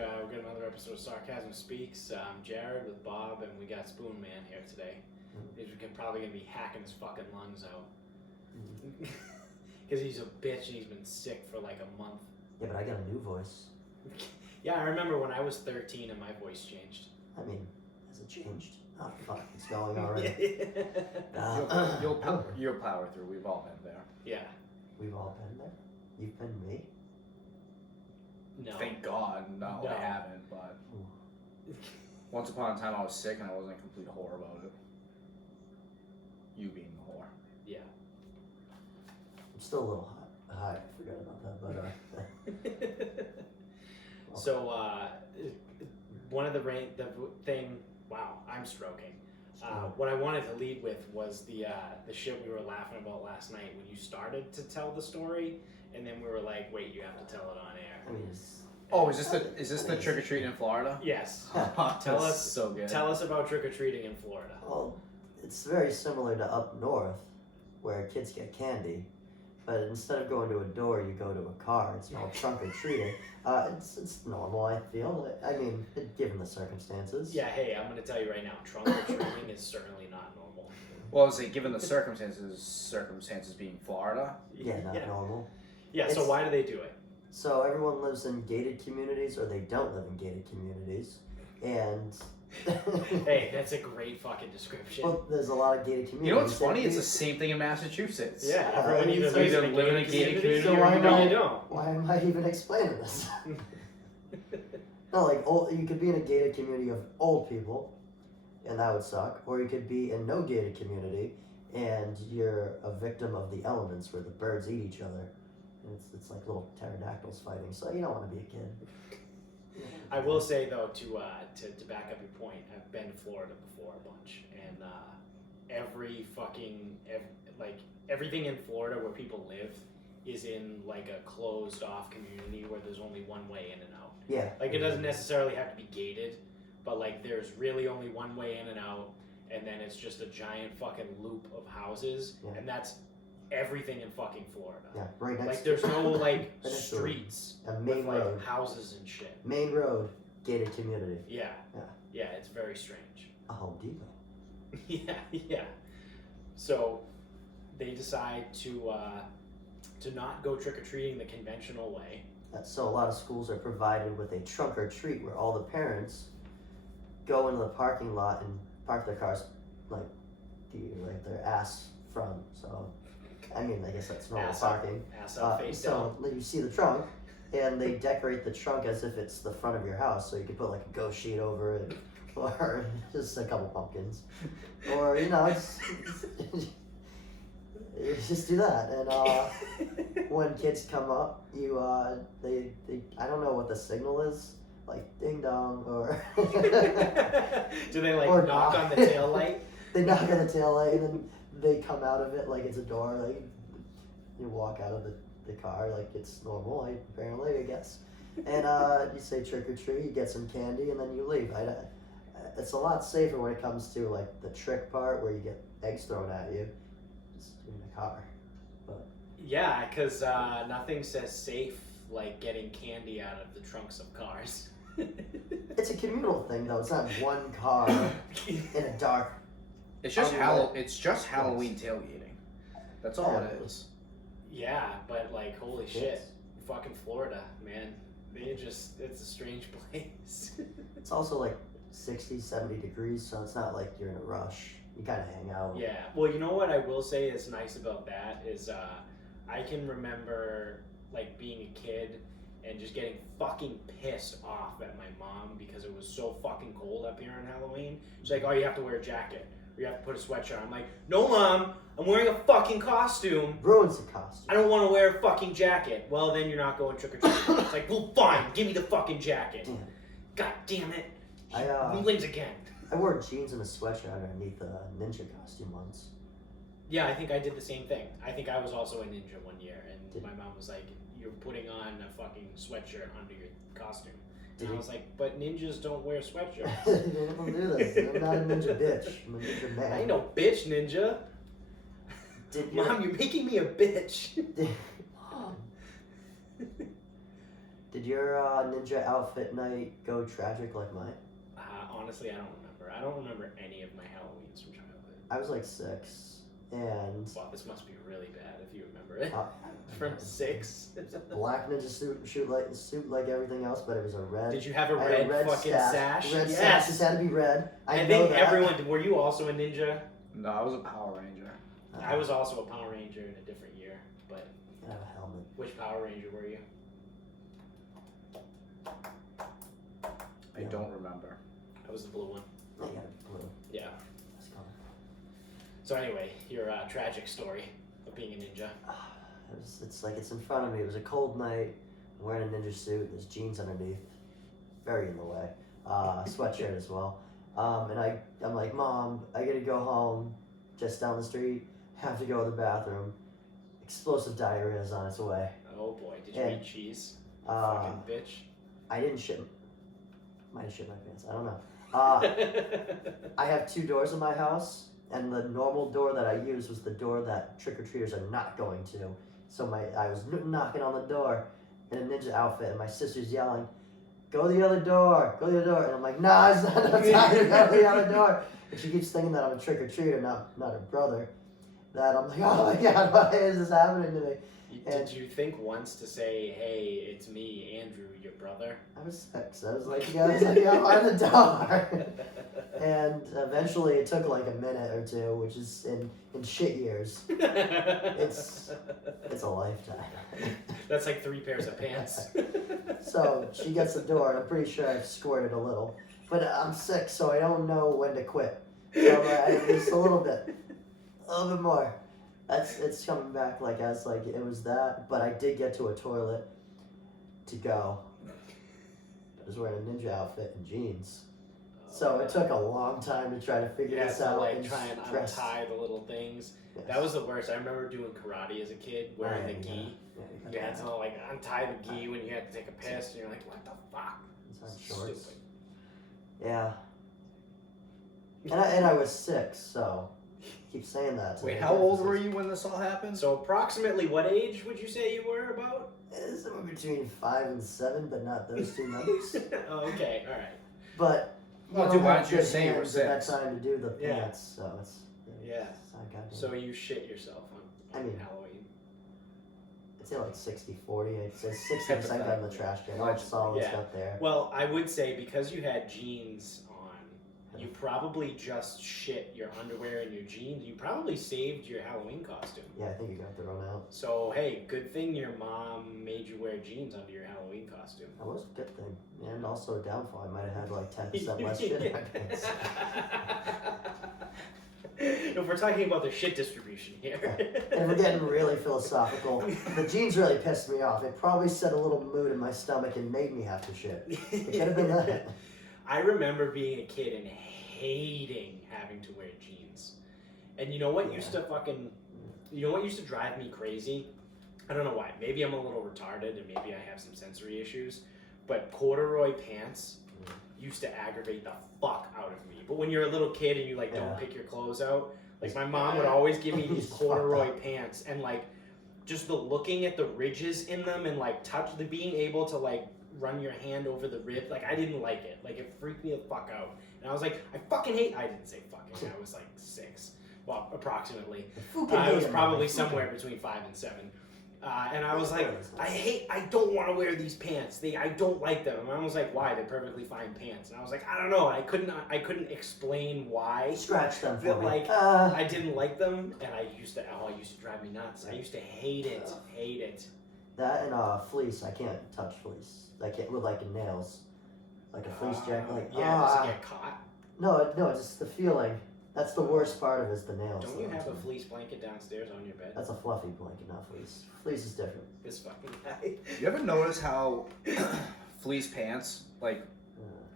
We've got another episode of Sarcasm Speaks. I'm Jared with Bob, and we got Spoon Man here today. He's probably going to be hacking his fucking lungs out. Because he's a bitch and he's been sick for like a month. Yeah, but I got a new voice. Yeah, I remember when I was 13 and my voice changed. I mean, has it changed? Oh, fuck, it's going already. You'll power through. We've all been there. Yeah. We've all been there? You've been me? No. Thank God. No, I haven't. But once upon a time, I was sick and I wasn't a complete whore about it. You being the whore. Yeah. I'm still a little high. I forgot about that, but So, one of the thing. Wow, I'm stroking. What I wanted to lead with was the shit we were laughing about last night when you started to tell the story, and then we were like, "Wait, you have to tell it on air." I mean, is this the trick or treat in Florida? Yes. Tell us. So good. Tell us about trick or treating in Florida. well, it's very similar to up north, where kids get candy. But instead of going to a door, you go to a car. It's called trunk or treating. It's normal, I feel. I mean, given the circumstances. Yeah, hey, I'm going to tell you right now, trunk or treating is certainly not normal. Well, I was saying, given the circumstances being Florida. Yeah, not normal. Yeah, so why do they do it? So everyone lives in gated communities, or they don't live in gated communities, and hey, that's a great fucking description. well, there's a lot of gated communities. You know what's funny? It's the same thing in Massachusetts. Yeah, everyone either lives in a gated community so or you don't. Why am I even explaining this? No, like you could be in a gated community of old people, and that would suck. Or you could be in no gated community, and you're a victim of the elements where the birds eat each other. And it's like little pterodactyls fighting. So you don't want to be a kid. I will say though, to back up your point, I've been to Florida before a bunch, and everything in Florida where people live is in like a closed off community where there's only one way in and out. Yeah. Like it doesn't necessarily have to be gated, but like there's really only one way in and out, and then it's just a giant fucking loop of houses, and that's everything in fucking Florida. Yeah, right next. Like there's no like right streets a main with road. like houses and shit. Main road, gated community. Yeah. Yeah. Yeah, it's very strange. A Home Depot. Yeah. So they decide to not go trick or treating the conventional way. So a lot of schools are provided with a trunk or treat where all the parents go into the parking lot and park their cars like their ass front. So I mean, I guess that's normal parking. Ass up, face so down. you see the trunk, and they decorate the trunk as if it's the front of your house. So you can put like a ghost sheet over it, or just a couple pumpkins, or you just do that. And when kids come up, they I don't know what the signal is, like ding dong or. Do they like or knock on the tail light? They knock on the tail light and then they come out of it like it's a door. Like you walk out of the car like it's normal. Apparently, I guess. And you say trick or treat, you get some candy, and then you leave. It's a lot safer when it comes to like the trick part where you get eggs thrown at you, just in the car. But yeah, because nothing says safe like getting candy out of the trunks of cars. it's a communal thing though. It's not one car in a dark. It's just Halloween tailgating. That's all it is. Yeah, but like holy shit, fucking Florida, man. It's a strange place. It's also like 60, 70 degrees, so it's not like you're in a rush. You kind of hang out. Yeah. Well, you know what I will say is nice about that is I can remember like being a kid and just getting fucking pissed off at my mom because it was so fucking cold up here on Halloween. She's like, "Oh, you have to wear a jacket. Or you have to put a sweatshirt on." I'm like, "No, Mom, I'm wearing a fucking costume. Ruins the costume. I don't want to wear a fucking jacket." "Well, then you're not going trick or treating." It's like, "Well, fine, give me the fucking jacket." Damn. God damn it. I Wings again. I wore jeans and a sweatshirt underneath a ninja costume once. Yeah, I think I did the same thing. I think I was also a ninja one year, and my mom was like, "You're putting on a fucking sweatshirt under your costume." And I was like, "But ninjas don't wear sweatshirts." They don't do this. I'm not a ninja bitch. I'm a ninja man. I ain't no bitch ninja. Mom, you're making me a bitch. Did your ninja outfit night go tragic like mine? Honestly, I don't remember. I don't remember any of my Halloweens from childhood. I was like 6, and Wow, this must be really bad if you remember it. uh, From 6. black ninja suit like everything else, but it was a red. Did you have a I had red fucking sash? Red Yes. sashes had to be red. I know think that. everyone. Were you also a ninja? No, I was a Power Ranger. I was also a Power Ranger in a different year. But I have a helmet. which Power Ranger were you? I don't remember. I was the blue one. I got a blue. Yeah. That's color. So anyway, your tragic story of being a ninja. It's in front of me. It was a cold night. I'm wearing a ninja suit. There's jeans underneath. Very in the way. Sweatshirt as well. And I'm like, Mom, I gotta go home. Just down the street. Have to go to the bathroom. Explosive diarrhea is on its way. Oh boy, did you eat cheese? You Uh, fucking bitch. I didn't shit. Might have shit my pants. I don't know. I have 2 doors in my house, and the normal door that I use was the door that trick-or-treaters are not going to. So I was knocking on the door in a ninja outfit, and my sister's yelling, "Go the other door, go the other door." And I'm like, "Nah, it's not time to go the other door." And she keeps thinking that I'm a trick-or-treater, not her brother. That I'm like, "Oh my God, why is this happening to me?" Did you think once to say, "Hey, it's me, Andrew, your brother"? I was 6. I was like, "I'm on the door." And eventually it took like a minute or 2, which is in shit years. It's a lifetime. That's like 3 pairs of pants. So she gets the door, and I'm pretty sure I've squirted a little. But I'm 6, so I don't know when to quit. So just a little bit more. It's coming back like as like it was that, but I did get to a toilet to go. I was wearing a ninja outfit and jeans. So it took a long time to try to figure this out. Like try and untie the little things. Yes. That was the worst. I remember doing karate as a kid, wearing the gi. You had to like untie the gi when you had to take a piss, and you're like, "What the fuck?" It's on shorts. Stupid. Yeah. And I was 6, so keep saying that. To Wait, me. how old were you when this all happened? So approximately what age would you say you were about? It's somewhere between 5 and 7, but not those 2 numbers. Oh, okay, all right. But Well, you dude, don't why have don't you good say you were hands at 6? that time to do the Yeah. pants, so it's Yeah. It's not goddamn. So you shit yourself on I mean- Halloween. I'd say like 60-40. I'd say 60% got in the trash can. All solid Yeah. stuff there. Well, I would say because you had jeans on, you probably just shit your underwear and your jeans. You probably saved your Halloween costume. Yeah, I think you got thrown out. So hey, good thing your mom made you wear jeans under your Halloween costume. That was a good thing. And also a downfall. I might have had like 10% less shit in my pants. If we're talking about the shit distribution here. And we're getting really philosophical. The jeans really pissed me off. It probably set a little mood in my stomach and made me have to shit. It could have been that. I remember being a kid and hating having to wear jeans. And you know what used to drive me crazy? I don't know why. Maybe I'm a little retarded and maybe I have some sensory issues. But corduroy pants used to aggravate the fuck out of me. But when you're a little kid and you like don't pick your clothes out, like my mom would always give me these corduroy pants, and like just the looking at the ridges in them and like the being able to like run your hand over the rib, like I didn't like it. Like it freaked me the fuck out. And I was like, I fucking hate. I didn't say fucking. I was like 6, well, approximately. I was probably somewhere between 5 and 7. And I was like, I don't want to wear these pants. I don't like them. And my mom was like, why? They're perfectly fine pants. And I was like, I don't know. I couldn't explain why. Scratch them for But me. like, I didn't like them, and it used to drive me nuts. I used to hate it. That and fleece. I can't touch fleece. I can't with like nails. Like a fleece jacket. Like, does it get caught? No, just the feeling. That's the worst part of it is the nails. Don't you have a fleece blanket downstairs on your bed? That's a fluffy blanket, not fleece. Fleece is different. This fucking guy. You ever notice how fleece pants, like,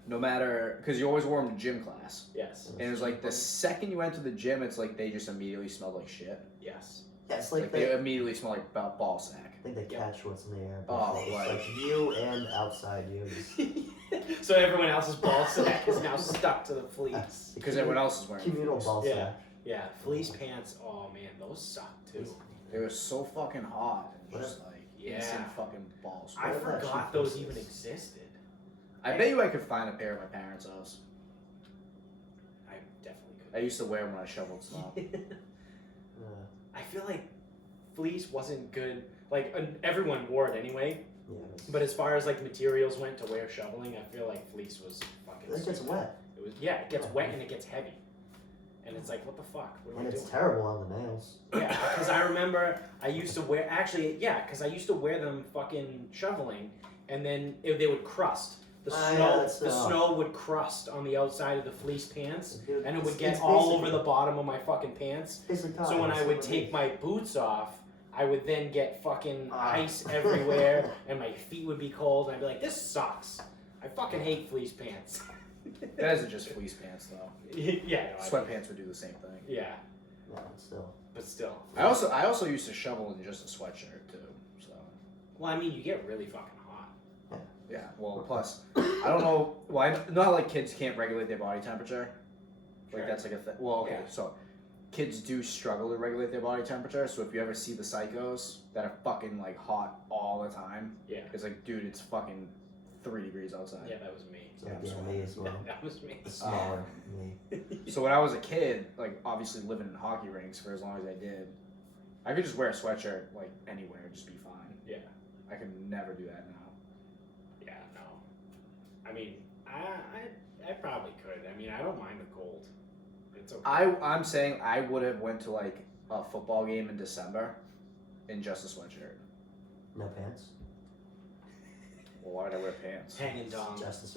no matter, because you always wore them to gym class. Yes. And it was like the second you went to the gym, it's like they just immediately smelled like shit. Yes. Yeah, it's Like they immediately smell like ball sack. I think they catch what's in the air. Oh, like you and outside you. So everyone else's ball sack is now stuck to the fleece. Because everyone else is wearing communal fleece. ball Yeah. sack. Yeah, fleece pants. Oh man, those suck too. It was so fucking hot. And just like, Yeah. instant fucking balls. I What about forgot cheap those faces? even existed. I bet you I could find a pair at my parents' house. I definitely I used to wear them when I shoveled snow. could. I feel like fleece wasn't good. Like everyone wore it anyway. Yeah. But as far as like materials went to wear shoveling, I feel like fleece was fucking. It gets wet. It was it gets wet and it gets heavy, and it's like what the fuck? What are And we it's doing? terrible on the nails. Yeah, because I remember I used to wear because I used to wear them fucking shoveling, and then they would crust. The snow would crust on the outside of the fleece pants, and it would get all over the bottom of my fucking pants. So when I would take my boots off, I would then get fucking ice everywhere, and my feet would be cold, and I'd be like, this sucks. I fucking hate fleece pants. That isn't just fleece pants though. Yeah. No, Sweatpants would do the same thing. Yeah, Yeah, still. but still. I also used to shovel in just a sweatshirt too. So Well, I mean, you get really fucking hot. yeah. Well, plus I don't know. Well, I know how like kids can't regulate their body temperature. Like Sure. that's like a thing. Well, okay, Yeah. so kids do struggle to regulate their body temperature. So if you ever see the psychos that are fucking like hot all the time, Yeah. it's like, dude, it's fucking 3 degrees outside. Yeah, that was me. So Yeah, yeah, me as well. That was me. The smaller me. So when I was a kid, like obviously living in hockey rinks for as long as I did, I could just wear a sweatshirt like anywhere and just be fine. Yeah. I could never do that now. Yeah, no. I mean, I probably could. I mean, I don't mind the cold. It's okay. I'm saying I would have went to like a football game in December in just a sweatshirt. No pants. Well, why would I wear pants? Hanging dong. Just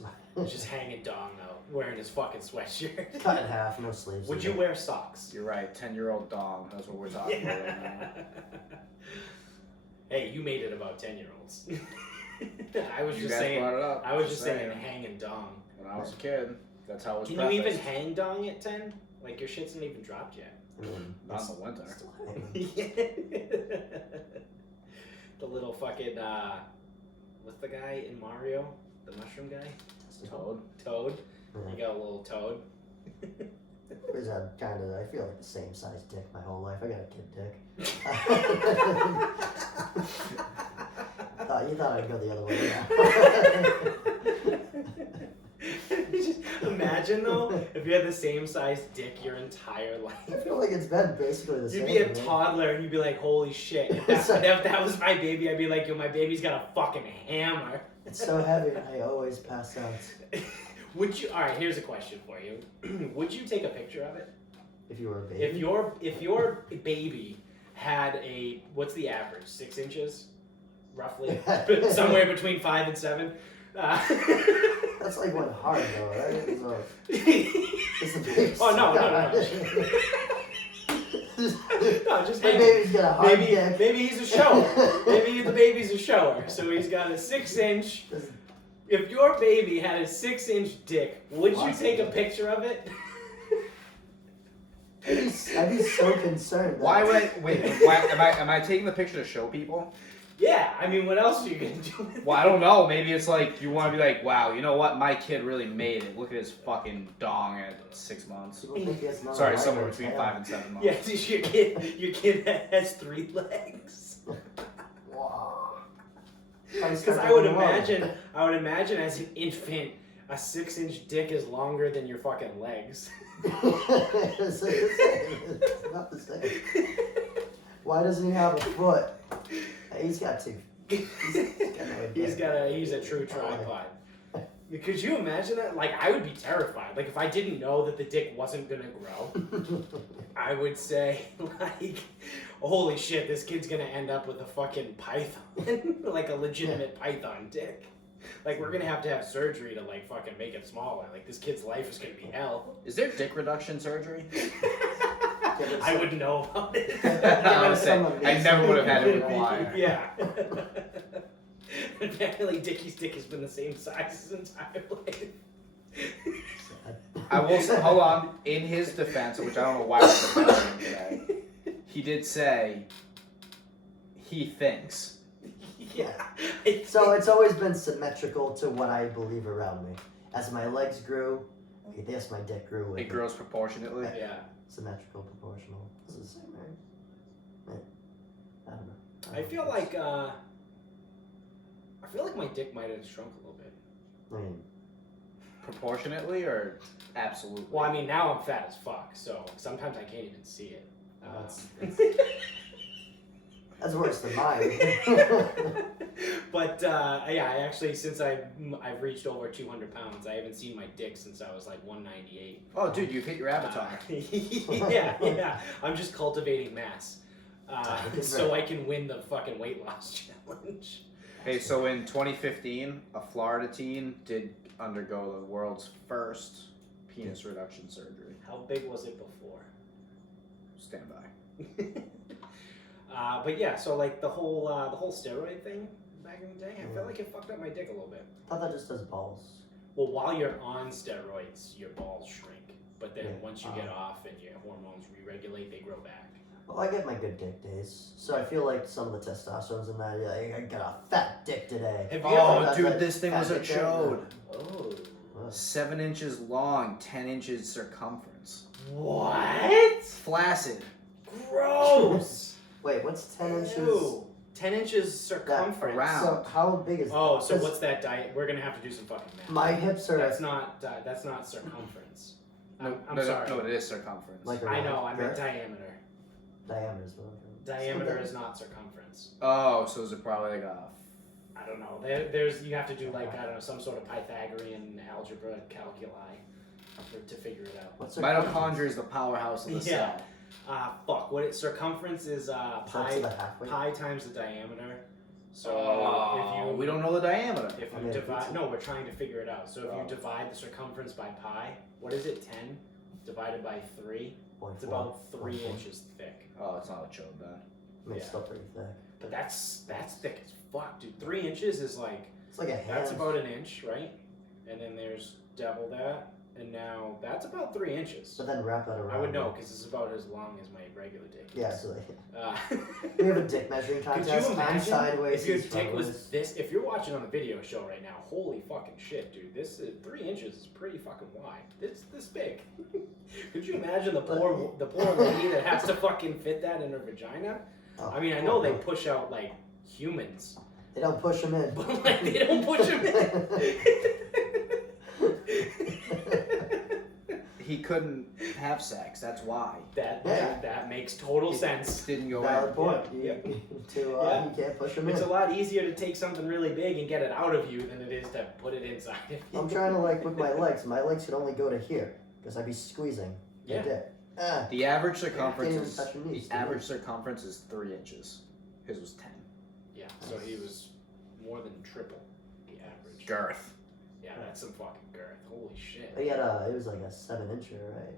Just hanging dong though, wearing his fucking sweatshirt. cut in half, no sleeves. Would you wear socks? You're right, 10-year-old dong. That's what we're talking about right now. Hey, you made it about 10-year-olds. I was You just guys saying. brought it up. I was just saying hanging dong. When I was a kid, that's how it was Can prefaced. you even hang dong at 10? Like your shit's not even dropped yet. I mean, Not in the winter. still hanging. The little fucking what's the guy in Mario? The mushroom guy? Toad. Toad. Yeah. You got a little toad. Always had kind of, I feel like the same size dick my whole life. I got a kid dick. You thought I'd go the other way. Just imagine though, if you had the same size dick your entire life. I feel like it's been basically the same. You'd be a to me. toddler and you'd be like, holy shit. If that was my baby, I'd be like, yo, my baby's got a fucking hammer. It's so heavy, I always pass out. Would you? All right, here's a question for you. Would you take a picture of it? If you were a baby. If your baby had a, what's the average? 6 inches, roughly, somewhere between 5 and 7. That's like one hard though, right? So, it's the baby's Oh no. No, just my hang. baby's got a hard dick. Maybe he's a shower. Maybe the baby's a shower. So he's got a 6-inch. If your baby had a 6-inch dick, would you take a picture of it? I'd be so concerned. Why would I wait? Am I taking the picture to show people? Yeah, I mean, what else are you gonna do? Well, I don't know. Maybe it's like you want to be like, wow, you know what? My kid really made it. Look at his fucking dong at 6 months. People think he has no Sorry, life somewhere or between tail. 5 and 7 months. Yeah, your kid has 3 legs. Wow. Because I would imagine as an infant, a 6-inch dick is longer than your fucking legs. It's not the same. Why doesn't he have a foot? He's got 2. He's He's a true tripod. Could you imagine that? Like, I would be terrified. Like, if I didn't know that the dick wasn't gonna grow, I would say, like, holy shit, this kid's gonna end up with a fucking python. Like, a legitimate python dick. Like, we're gonna have surgery to, like, fucking make it smaller. Like, this kid's life is gonna be hell. Is there dick reduction surgery? I wouldn't know about it. I was saying, I never would have had it with a wire. Yeah. Apparently, Dickie's dick has been the same size his entire life. I will say, hold on. In his defense, which I don't know why we're defending him today, he did say he thinks. Yeah. So it's always been symmetrical to what I believe around me. As my legs grew, I guess my dick grew with It grows proportionately. Yeah. Symmetrical, proportional. This is the same, right? I don't know. I feel like I feel like my dick might have shrunk a little bit. I mean, Proportionately or absolutely? Well, I mean, now I'm fat as fuck, so sometimes I can't even see it. that's worse than mine. But yeah, I actually, since I've reached over 200 pounds, I haven't seen my dick since I was like 198. Oh, dude, you've hit your avatar. Yeah. I'm just cultivating mass, so I can win the fucking weight loss challenge. Hey, so in 2015, a Florida teen did undergo the world's first penis reduction surgery. How big was it before? Stand by. But yeah, so like the whole steroid thing back in the day, I felt like it fucked up my dick a little bit. I thought that just does balls. Well, while you're on steroids, your balls shrink, but then Yeah. once you get off and your hormones re-regulate, they grow back. Well, I get my good dick days, so I feel like some of the testosterone's in that. Like, I got a fat dick today. Have you Oh, ever- dude, this thing fat was a dick there? chode. Oh. 7 inches long, 10 inches circumference. What? Flaccid. Gross. Wait, what's 10 inches? Ew. 10 inches circumference. around. So how big is? Oh, so 'cause what's that diet? We're gonna have to do some fucking math. my hips are That's not circumference. I'm no, sorry. No, it is circumference. like I know. I meant girth? diameter. Diameter is what I'm trying to Diameter say. is not circumference. Oh, so is it probably like a... I don't know. There's you have to do like I don't know some sort of Pythagorean algebra calculi to figure it out. What's circumference? Mitochondria is the powerhouse of the Yeah. cell. Fuck. What circumference is So it's pi the halfway. pi times the diameter. So Oh, we don't know the diameter. if you Okay, divide pizza. no, we're trying to figure it out. So if Oh. you divide the circumference by pi, what is it? 10 divided by 3. It's about 3 inches thick. Oh, it's not a chode then. I mean, it's yeah. still pretty thick. But that's thick as fuck, dude. 3 inches is like It's like a hand. that's about an inch, right? And then there's double that, and now that's about 3 inches. But then wrap that around. I would know because it's about as long as my regular dick. Yeah, is. so like, Uh, we have a dick measuring Could contest. you I'm imagine sideways. if your he's dick was frontwards. this? If you're watching on the video show right now, holy fucking shit, dude! This is 3 inches is pretty fucking wide. It's this big. Could you imagine the poor lady that has to fucking fit that in her vagina? Oh, I mean, I know they push out like humans, They don't push them in. but like they don't push them He couldn't have sex, that's why. That makes total sense. Didn't go Valid in. point. Yeah. You can't push them It's in. a lot easier to take something really big and get it out of you than it is to put it inside of you. I'm trying to like with my legs. My legs could only go to here because I'd be squeezing. Yeah. My dick. Ah. The average circumference even is touch your knees, the dude. average circumference is 3 inches. His was 10. Yeah, so he was more than triple the average. Girth. Yeah, that's some fucking girth. Holy shit. But he had it was like a 7-incher, right?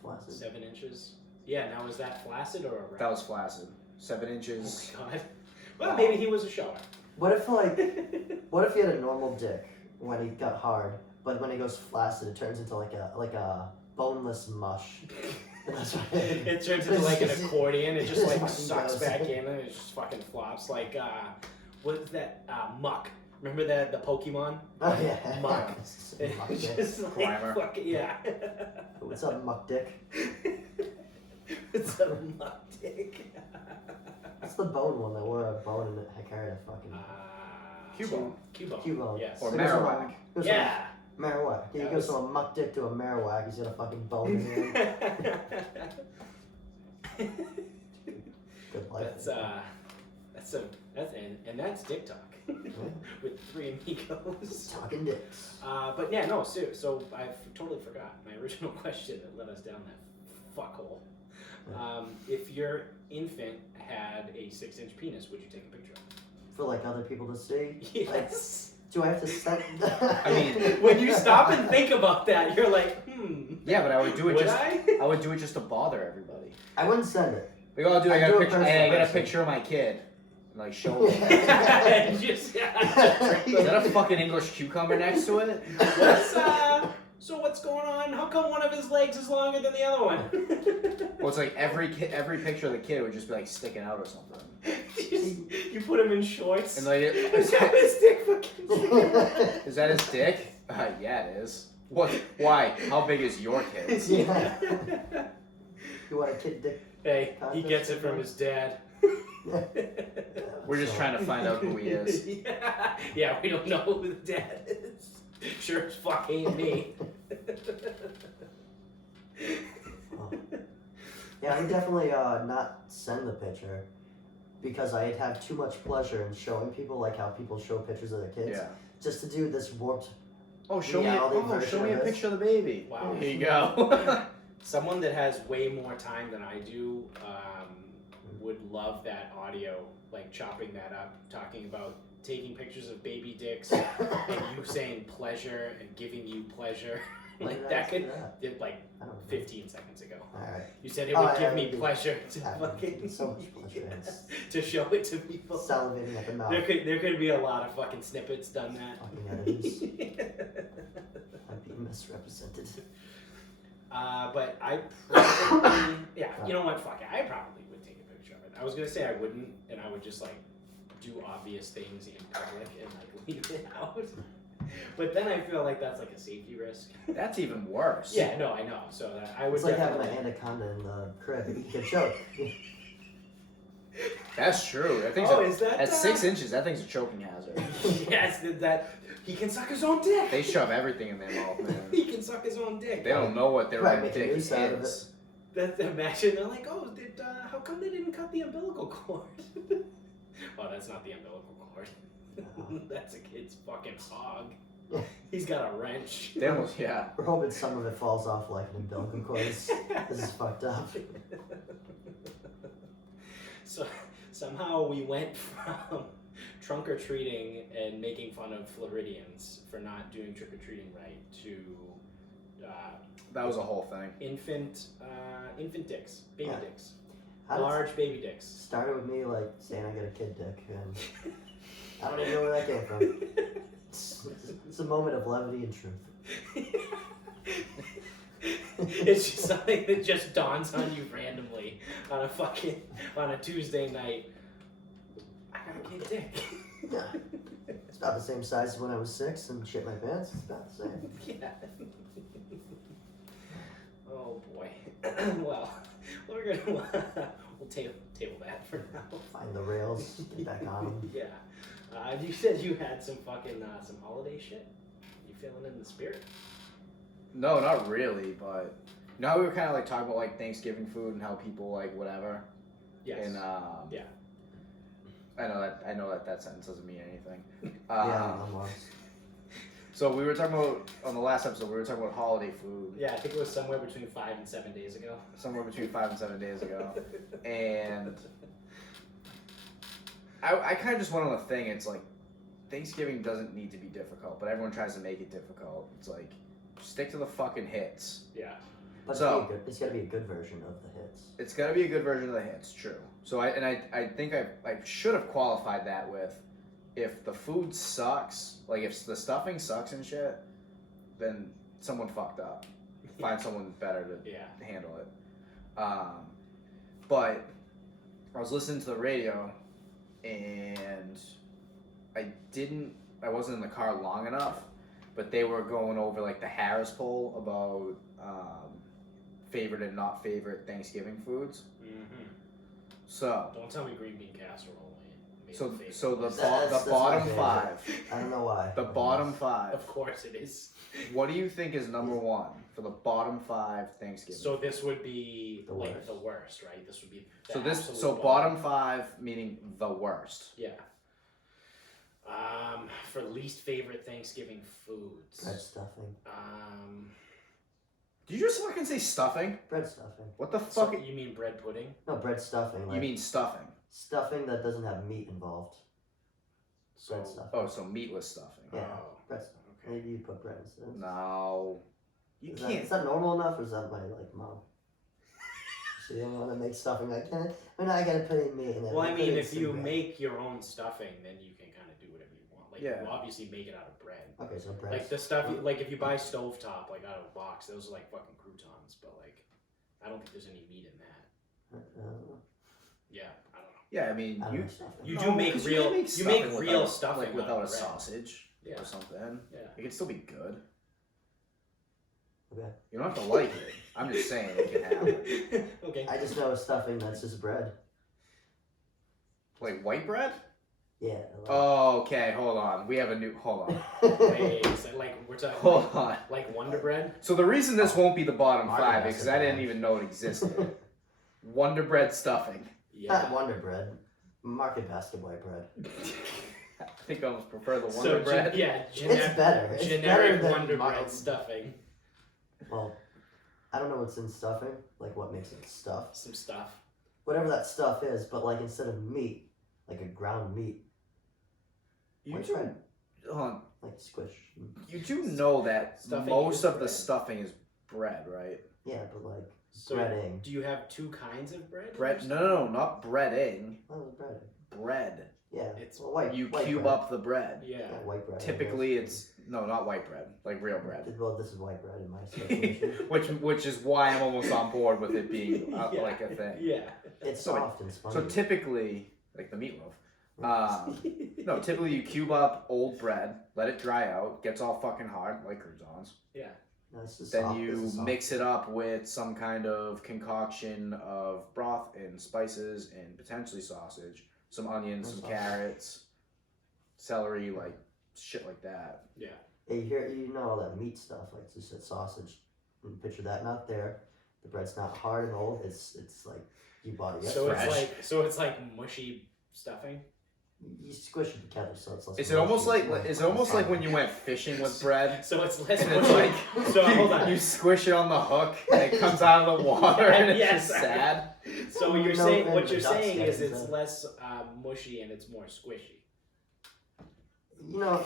Flaccid. 7 inches? Yeah, now is that flaccid or a round? That was flaccid. 7 Oh inches. my god. Well, maybe he was a shower. What if what if he had a normal dick when he got hard, but when he goes flaccid, it turns into like a boneless mush. That's right. It turns into like an accordion. It just like Fucking sucks goes. back in and it just fucking flops. Like, what is that? Muck. Remember the Pokemon? Oh yeah. Muck. Muck It's dick. just like Grimer. fucking, yeah. What's up, muck dick? It's a muck dick. That's the bone one that wore a bone and it carried a fucking Cubone. Cubone. Yes. Or He goes from a- Marowak. goes from Yeah. Marowak. He That goes was- from a muck dick to a Marowak. He's got a fucking bone in him. Good life. That's dick talk with 3 amigos. Talking dicks. But yeah, no, so I've totally forgot my original question that led us down that fuckhole. If your infant had a 6-inch penis, would you take a picture of For like other people to see. it? Yes. Do I have to send? I mean, When you stop and think about that, you're like, Yeah, but I would do it would just. I? would do it just to bother everybody. I wouldn't send it. Like, oh, dude, I I'd got do a it picture. person Hey, I to got a person. picture of my kid. Like, show me. Just, Is that a fucking English cucumber next to it? What's going on? How come one of his legs is longer than the other one? Well, it's like every picture of the kid would just be like sticking out or something. You put him in shorts. And like, Is that his dick fucking sticking out? is that his dick? Yeah, it is. What? Why? How big is your kid? Yeah. You want a kid dick? Hey, he gets it from his dad. We're just trying to find out who he is. Yeah, we don't know who the dad is. Sure as fuck ain't me. Oh. Yeah, I would definitely not send the picture because I'd have too much pleasure in showing people like how people show pictures of their kids. Yeah. Just to do this warped. Oh, show me reality a version of picture of the baby. Wow. Here you go. Someone that has way more time than I do would love that audio, like chopping that up, talking about taking pictures of baby dicks and you saying pleasure and giving you pleasure. Like that could did like 15 seconds ago. Alright. You said it would give me pleasure to fucking so much pleasure. to show it to people. Salivating at the mouth. There could be a lot of fucking snippets done that. Fucking editors. I'd be misrepresented. But I probably you know what? Fuck it. I probably would take a picture of it. I was gonna say I wouldn't, and I would just like do obvious things in public and like leave it out. But then I feel like that's like a safety risk. That's even worse. Yeah, no, I know. So that I would. It's like definitely... having an anaconda in the crib. You can choke. That's true. I think is that at 6 inches, that thing's a choking hazard. Yes, that he can suck his own dick. They shove everything in their mouth, man. He can suck his own dick. They don't know what their Right, own make a dick noose out of is. Imagine they're like, oh, how come they didn't cut the umbilical cord? Oh, that's not the umbilical cord. That's a kid's fucking hog. He's got a wrench. They almost, yeah. We're hoping some of it falls off like an umbilical cord. This is fucked up. So somehow we went from trunk or treating and making fun of Floridians for not doing trick or treating right to That was a whole thing. infant dicks, baby dicks, How large baby dicks. started with me like saying I got a kid dick, and I don't even know where that came from. It's a moment of levity and truth. It's just something that just dawns on you randomly on a Tuesday night. I got a kid dick. Yeah. It's about the same size as when I was 6 and shit my pants. It's about the same. Yeah. Oh boy. Well, we're gonna we'll table that for now. Find the rails, get back on them. Yeah. You said you had some fucking some holiday shit. You feeling in the spirit? No, not really, but you know how we were kind of like talking about like Thanksgiving food and how people like whatever. Yes. And yeah. I know that sentence doesn't mean anything. Yeah, I'm lost. So we were talking about on the last episode. We were talking about holiday food. Yeah, I think it was somewhere between 5 and 7 days ago. Somewhere between 5 and 7 days ago, and I kind of just went on the thing. It's like Thanksgiving doesn't need to be difficult, but everyone tries to make it difficult. It's like stick to the fucking hits. Yeah. But So- it's gotta be a good version of the hits. It's got to be a good version of the hits, true. So I think I should have qualified that with if the food sucks, like if the stuffing sucks and shit, then someone fucked up. Find someone better to handle it. But I was listening to the radio and I wasn't in the car long enough, but they were going over like the Harris poll about favorite and not favorite Thanksgiving foods. Mm-hmm. So Don't tell me green bean casserole. so the That's bottom my favorite. 5. I don't know why. The bottom 5. Of course it is. What do you think is number 1 for the bottom 5 Thanksgiving? So this would be The like worst. the worst, right? This would be the So absolute bottom 5 meaning the worst. Yeah. For least favorite Thanksgiving foods. Bread stuffing. Did you just fucking say stuffing? Bread stuffing. What the So fuck? you mean bread pudding? No, bread stuffing. Like You mean stuffing? stuffing that doesn't have meat involved. So, Bread stuffing. Oh, so meatless stuffing. Yeah. Oh, Bread stuffing. okay. Maybe you put bread instead. No. You Is can't. that normal enough, or is that my mom? She didn't want to make stuffing. Like, I gotta put in meat in it. Well, I Put mean, in if some you bread. make your own stuffing, then you can kind of do whatever you want. Like, Yeah. you obviously make it out of bread. Okay, so bread. Like the stuff, like if you buy stovetop, like out of a box, those are like fucking croutons. But like, I don't think there's any meat in that. Yeah, I don't know. Yeah, I mean, I don't you. know stuffing. You No, do make 'cause real. can You make stuffing real without- stuffing like without a out of bread. sausage Yeah. or something. Yeah. It can still be good. Okay. You don't have to like it. I'm just saying it can happen. Okay. I just know stuffing that's just bread. Like white bread? Yeah. Oh, okay. Hold on. We have a new. Hold on. Wait, so like we're talking Hold on. like Wonder Bread? So the reason this won't be the bottom Market 5 is because I didn't bread. even know it existed. Wonder bread stuffing. Not Wonder Bread. Market basket white bread. I think I almost prefer the Wonder So bread. It's better. It's generic better than Wonder Bread stuffing. Well, I don't know what's in stuffing, like what makes it stuff. Some stuff. Whatever that stuff is, but like instead of meat, like a ground meat, You white do, bread, hold on. like squish. You do know that Stuffing most is of the bread. stuffing is bread, right? Yeah, but like So breading. do you have two kinds of bread? Bread? No, not breading. Oh, breading. Bread. Yeah, It's- well, white. You white cube bread. up the bread. Yeah. Yeah, white bread. I Typically, guess. it's no, not white bread, like real bread. Well, this is white bread in my situation. which is why I'm almost on board with it being Yeah. like a thing. Yeah. It's So- soft and spongy. So typically, like the meatloaf. No, typically you cube up old bread, let it dry out, gets all fucking hard like croutons. Yeah. No, it's just Then soft. you This is soft. mix it up with some kind of concoction of broth and spices and potentially sausage, some onions, And some sausage. carrots, celery, like shit like that. Yeah. Yeah, you know all that meat stuff, like just that sausage. And picture that not there. The bread's not hard and old. It's like you bought it So yesterday. it's like mushy stuffing. You squish it together, so it's less. Is it almost like mushy. when you went fishing with bread? So it's less And it's mushy. like So hold on. you squish it on the hook and it comes out of the water and it's Yes. just sad. So You you're know saying then what the you're ducks saying get is it, it's so- less mushy and it's more squishy. You know,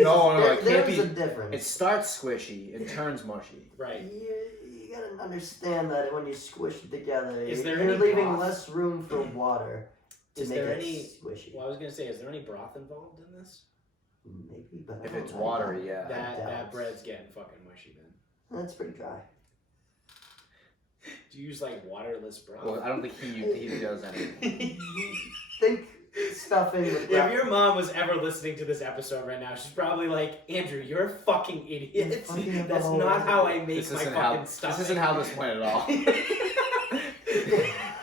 No, it can't there's be- a difference. It starts squishy, it turns mushy. Right. You gotta understand that when you squish it together, Is there you're any leaving broth? less room for water to Is make there it any- squishy. Well, I was gonna say, is there any broth involved in this? Maybe, but I If don't it's know. watery, yeah. That bread's getting fucking mushy then. That's pretty dry. Do you use like waterless broth? Well, I don't think he does anything. Think stuffing with If your mom was ever listening to this episode right now, she's probably like, Andrew, you're a fucking You're idiot. fucking That's wrong. not how I make This my isn't fucking how stuff. this isn't how this went at all.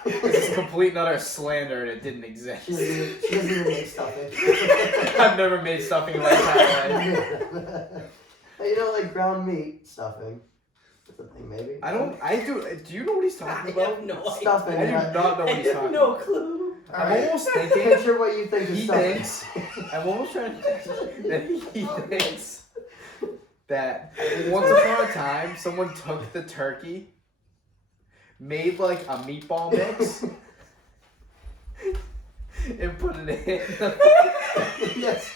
This is complete and utter slander and it didn't exist. She doesn't even make stuffing. I've never made stuffing in my entire life. You know, like ground meat stuffing. That's a thing, maybe. Do you know what he's I talking about? have no idea. Stuffing. I do not know I what he's have talking no about. clue. I'm Alright. almost thinking Picture what you think is he stuffing. thinks I'm almost trying to that he thinks that once upon a time someone took the turkey, made like a meatball mix, and put it in. Yes.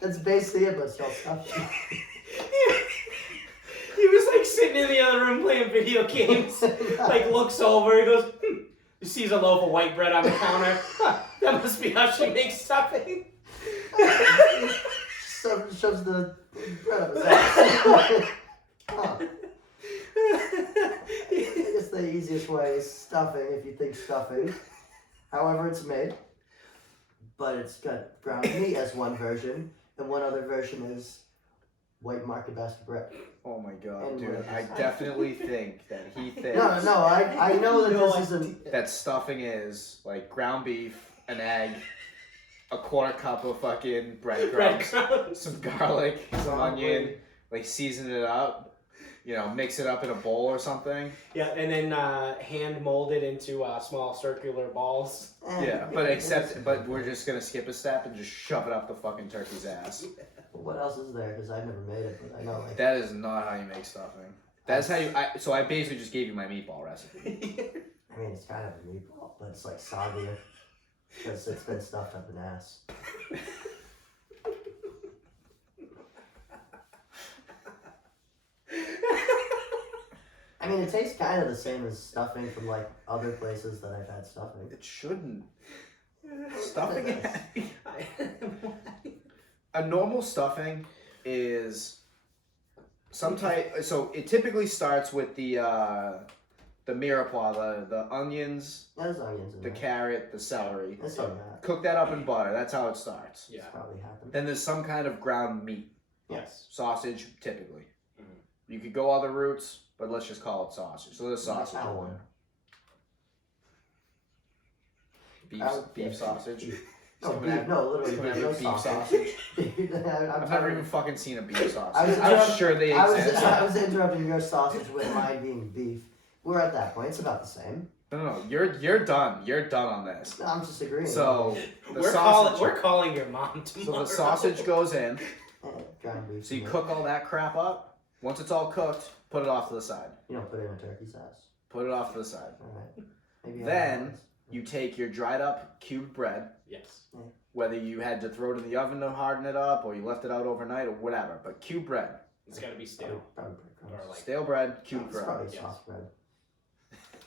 That's basically it, but it's all stuffing. He was like sitting in the other room playing video games. Like looks over, he goes, He sees a loaf of white bread on the counter. Huh, that must be how she makes stuffing. Shoves the bread up his ass. Huh. I guess the easiest way is stuffing if you think stuffing. However it's made. But it's got ground meat as one version, and one other version is white market basket bread. Oh my god, And dude! what I is that? definitely think that he thinks No, I know that No this isn't. that stuffing is like ground beef, an egg, a quarter cup of fucking breadcrumbs, Breadcrumbs. some garlic, some Probably. onion, like season it up, mix it up in a bowl or something. Yeah, and then hand molded into small circular balls. Yeah, but we're just gonna skip a step and just shove it up the fucking turkey's ass. What else is there? Because I've never made it, but I know like. That is not how you make stuffing. That's how you. So I basically just gave you my meatball recipe. I mean, it's kind of a meatball, but it's like soggier because it's been stuffed up an ass. I mean, it tastes kind of the same as stuffing from like other places that I've had stuffing. It shouldn't. Stuffing. A normal stuffing is some type. So it typically starts with the mirepoix, the onions, There's onions in the there. carrot, the celery. That's not that. Cook that up in butter. That's how it starts. Yeah. That's probably happened. Then there's some kind of ground meat, Yes. sausage typically. Mhm. You could go other routes, but let's just call it sausage. So there's sausage. That in one. there. beef sausage. No, Someone beef, had- no, literally someone beef, had no beef sausage. I've never even fucking seen a beef sausage. I was I'm interrupt- sure they exist. I was interrupting your sausage with mine being beef. We're at that point. It's about the same. No, you're done. You're done on this. No, I'm just agreeing. So the We're sausage. calling your mom So tomorrow. the sausage goes in. Ground beef. So you cook all that crap up. Once it's all cooked, put it off to the side. You don't put it in a turkey's ass. Put it off to the side. All right. Maybe Then you take your dried up cubed bread. Yes. Whether you had to throw it in the oven to harden it up, or you left it out overnight, or whatever. But cubed bread. It's got to be stale. Probably Or like Stale bread, cubed it's bread. probably yes. soft bread.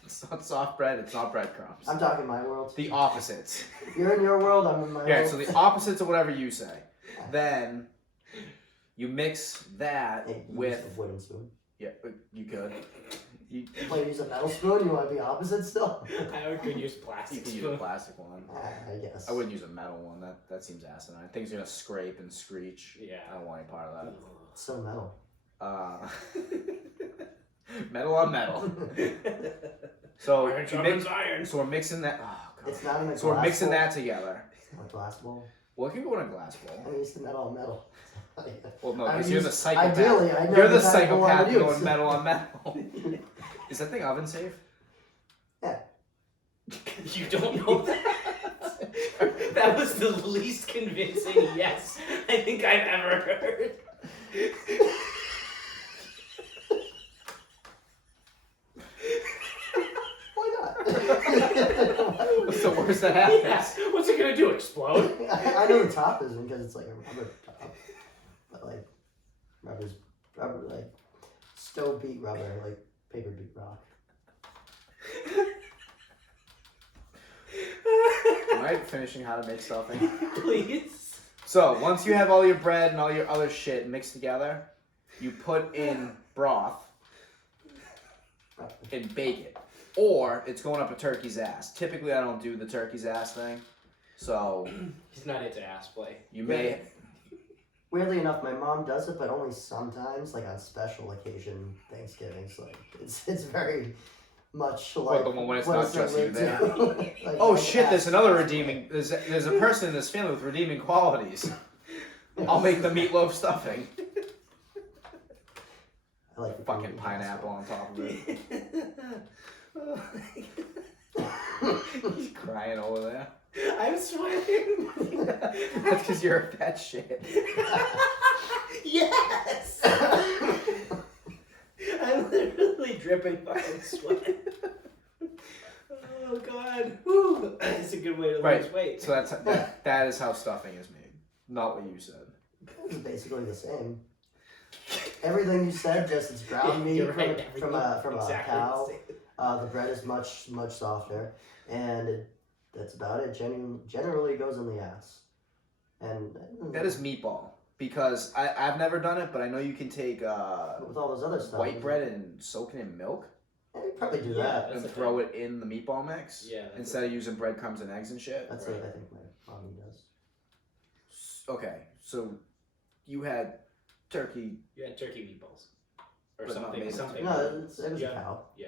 It's not soft bread, it's not breadcrumbs. I'm talking my world. The opposites. You're in your world. I'm in my Okay, world. so the opposites of whatever you say. Then you mix that Hey, you with. use a wooden spoon. Yeah, you could. You Wait, use a metal spoon? You want to be opposite still? I could use plastic. could use a plastic one. I guess. I wouldn't use a metal one. That seems asinine. Things are gonna scrape and screech. Yeah. I don't want any part of that. It's so metal. Metal on metal. So Iron you sharpens mix, iron. so we're mixing that. Oh, God. It's not in a So we're glass mixing bowl. that together. It's not a glass bowl. Well, it can go in a glass I bowl. mean, it's the metal on metal. Well, no, I because would you're the use- psychopath. Ideally, I know You're the type of one psychopath to use. going metal on metal. Is that thing oven safe? You don't know that? That was the least convincing yes I think I've ever heard. Why not? What's the worst that happens? Yeah. What's it gonna do? Explode? I know the top isn't because it's like a rubber top, but like rubber like stove beat rubber, like paper beat rock. Am I finishing how to make stuffing? Please. So once you have all your bread and all your other shit mixed together, you put in broth and bake it. Or it's going up a turkey's ass. Typically I don't do the turkey's ass thing. So He's not into ass play. you may Weirdly enough, my mom does it, but only sometimes, like on special occasion, Thanksgivings. Like it's very much like the one when it's what not it's just you linked there. to. Like, Oh like shit, there's ass- another redeeming there's a person in this family with redeeming qualities. I'll make the meatloaf stuffing. I like the Fucking green pineapple on top of it. He's crying over there. I'm sweating. That's because you're a fat shit. Yes. I'm literally dripping fucking sweat. Oh god. Woo. It's a good way to lose weight. So that is how stuffing is made. Not what you said. It's basically the same. Everything you said, just it's ground meat You're right, from a exactly cow. the same. The bread is much softer, and that's about it. Generally goes in the ass. And That is meatball. Because I've never done it, but I know you can take with all those other stuff. white bread and soak it in milk You probably do Yeah, that. that's and a throw it in the meatball mix. Yeah, that's Instead of using breadcrumbs and eggs and shit. That's what I think my mommy does. Okay, so you had turkey. You had turkey meatballs. Or But not something. made Something. No, it was Yeah. a cow. Yeah.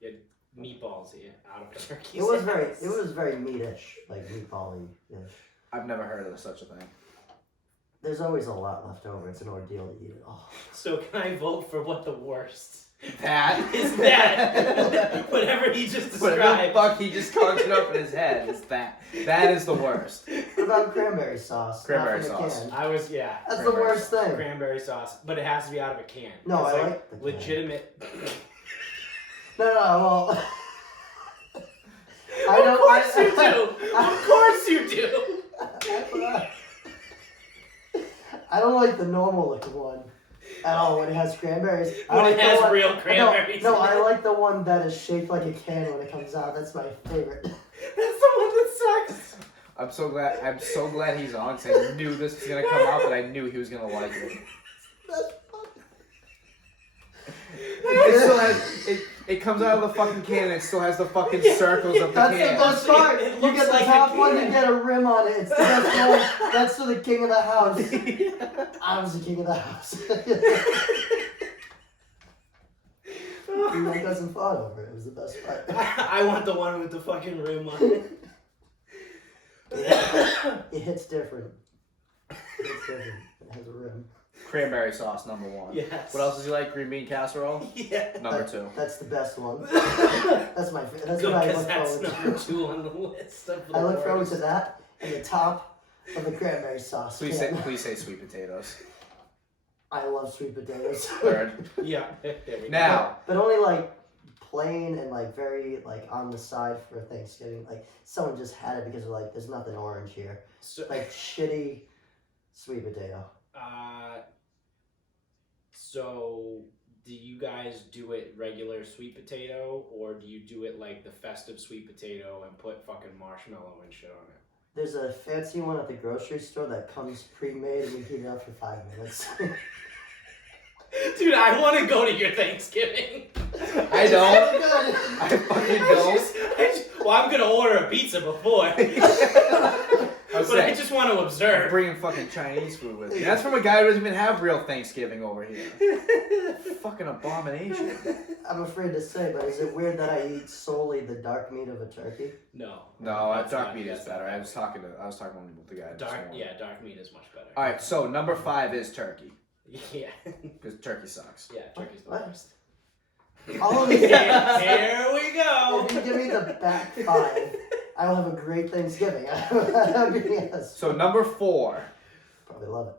You had meatballs out of turkey. It was very meatish, like meatball-y ish. I've never heard of such a thing. There's always a lot left over. It's an ordeal to eat it all. So can I vote for what the worst That is that? Whatever he just Whatever the described. fuck he just conjured up in his head is that. That is the worst. What about cranberry sauce? Cranberry Not from a sauce. can. I was That's the Cranberry worst thing. cranberry sauce, but it has to be out of a can. No, It's I like the can. legitimate. No, well. Of course you do. Of course you do. I don't like the normal looking one at all when it has cranberries. I When like it the has one- real cranberries. No, in I it. like the one that is shaped like a can when it comes out. That's my favorite. That's the one that sucks. I'm so glad he's on. 'Cause I knew this was gonna come out, but I knew he was gonna like it. That's fun. It still has it comes out of the fucking can and it still has the fucking circles of the That's the can. best part. It You looks get the like a top one, you can. get a rim on it. It's the best one. That's for the king of the house. I was the king of the house. You got some fun over it. It was the best part. I want the one with the fucking rim on it. It hits different. It's different. It has a rim. Cranberry sauce, number 1. Yes. What else does he like? Green bean casserole? Yeah. Number 2. That's the best one. That's my. That's Good, what I because look that's forward number to. 2 on the list. Of the I look forward worst. to that and the top of the cranberry sauce. Please can. say sweet potatoes. I love sweet potatoes. 3rd. Yeah. There we go. Now, but only like plain and like very like on the side for Thanksgiving. Like someone just had it because they're like, there's nothing orange here. So, Like shitty sweet potato. So do you guys do it regular sweet potato, or do you do it like the festive sweet potato and put fucking marshmallow and shit on it? There's a fancy one at the grocery store that comes pre-made and you heat it up for 5 minutes. Dude, I want to go to your Thanksgiving. I don't. It's so good. I fucking don't. Well, I'm gonna order a pizza before, I was but I saying, just want to I'm observe. bringing fucking Chinese food with me. That's from a guy who doesn't even have real Thanksgiving over here. Fucking abomination. I'm afraid to say, but is it weird that I eat solely the dark meat of a turkey? No. No, That's dark not- meat is that's better. not I was talking with the guy. this Dark, morning. yeah, dark meat is much better. All right, so number 5 is turkey Yeah. because turkey sucks. Yeah, turkey's the What? worst. All of these. Here we go. If you give me the back 5, I will have a great Thanksgiving. I mean, yes. So number 4, Probably love it.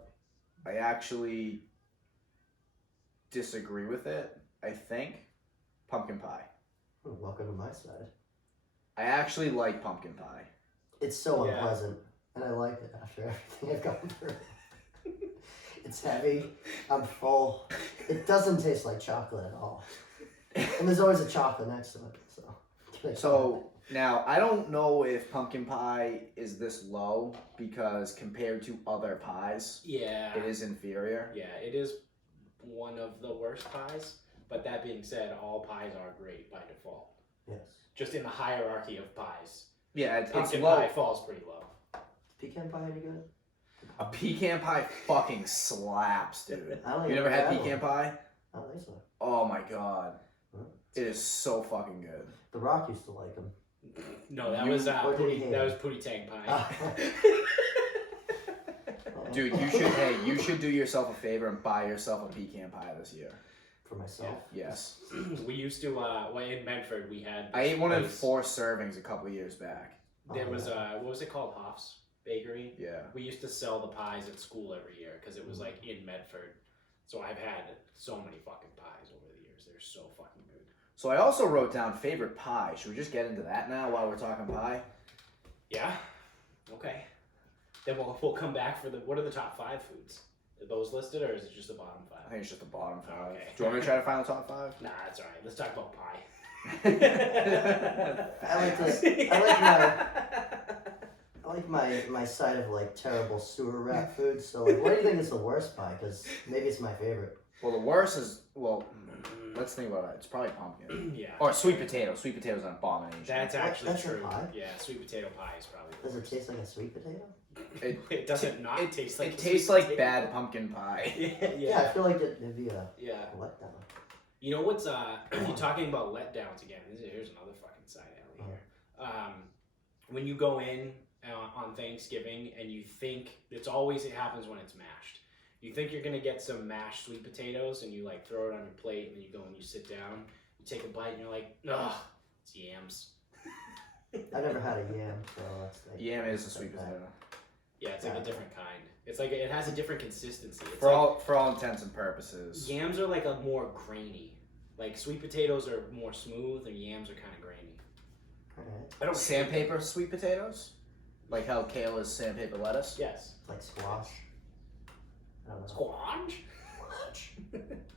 I actually disagree with it. I think pumpkin pie. Welcome to my side. I actually like pumpkin pie. It's so Yeah. unpleasant, and I like it after everything I've gone through. It's heavy. I'm full. It doesn't taste like chocolate at all. And there's always a chocolate next to it. So now I don't know if pumpkin pie is this low because compared to other pies, Yeah. it is inferior. Yeah, it is one of the worst pies. But that being said, all pies are great by default. Yes. Just in the hierarchy of pies, Yeah, it's pumpkin low. pie falls pretty low. Pecan pie any good? A pecan pie fucking slaps, dude. I don't You even never had know. pecan pie? I don't think so. Oh my god. Huh? It is so fucking good. The Rock used to like them. No, that You- was Or did he hate that it? was Pootie Tang pie. Ah. Dude, you should do yourself a favor and buy yourself a pecan pie this year. For myself. Yes. We used to well, in Medford we had. I ate one in place- 4 servings a couple of years back. There Oh, was yeah. what was it called? Hoff's Bakery. Yeah. We used to sell the pies at school every year because it was like in Medford. So I've had so many fucking pies over the years. They're so fucking good. So I also wrote down favorite pie. Should we just get into that now while we're talking pie? Yeah. Okay. Then we'll come back for the what are the top 5 foods? Are those listed or is it just the bottom 5? I think it's just the bottom 5. Okay. Do you want me to try to find the top 5? Nah, that's all right. Let's talk about pie. I like my side of like terrible sewer rat food. So like, what do you think is the worst pie? Because maybe it's my favorite. Well, the worst is, let's think about it. It's probably pumpkin. Yeah. Or sweet potato. Sweet potato's an abomination. That's actually That's a true. pie? Yeah, sweet potato pie is probably. the Does it worst. taste like a sweet potato? It doesn't not it, taste like. It a tastes sweet like potato. bad pumpkin pie. Yeah. Yeah, I feel like it'd be a Yeah. letdown. You know what's you're talking about letdowns again. Here's another fucking side alley here. When you go in on Thanksgiving and you think it happens when it's mashed. You think you're gonna get some mashed sweet potatoes and you like throw it on your plate and then you go and you sit down, you take a bite and you're like, ugh, it's yams. I've never had a yam, so that's like, Yam is a sweet like that. potato. Yeah, it's like a different kind. It's like it has a different consistency. It's For like, all intents and purposes. yams are like a more grainy. Like sweet potatoes are more smooth and yams are kind of grainy. Alright. I don't Sandpaper sweet potatoes? Like how kale is sandpaper lettuce? Yes. It's like squash. I don't know. Squash.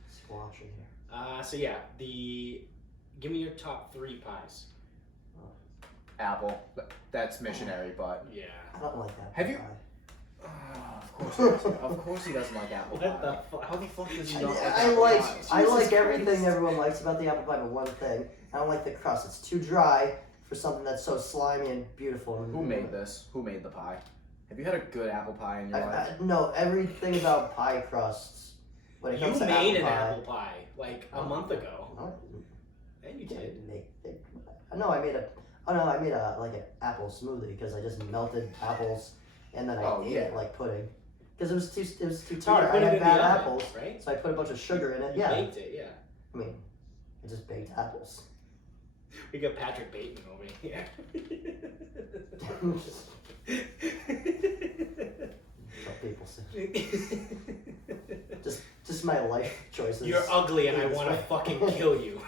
Squash in here. So yeah, give me your top 3 pies. Apple. That's missionary, but. Yeah. I don't like that. Have you- pie. Of course he doesn't like apple What pie. the fuck? How the fuck does he I, not like I apple like pie? I like Jesus everything Christ. everyone likes about the apple pie, but one thing, I don't like the crust. It's too dry for something that's so slimy and beautiful. Who made this? Who made the pie? Have you had a good apple pie in your life? No, everything about pie crusts. When it You comes to made apple an pie, apple pie like a month ago. No, Yeah, you I did. didn't make it. No, I made Oh no, I made like an apple smoothie because I just melted apples and then I ate it like pudding. Because it was too tart. I had bad apples, right? So I put a bunch of sugar in it. You baked it, yeah. I mean, I just baked apples. We got Patrick Bateman over here. What people say. Just my life choices. You're ugly and I want to fucking kill you.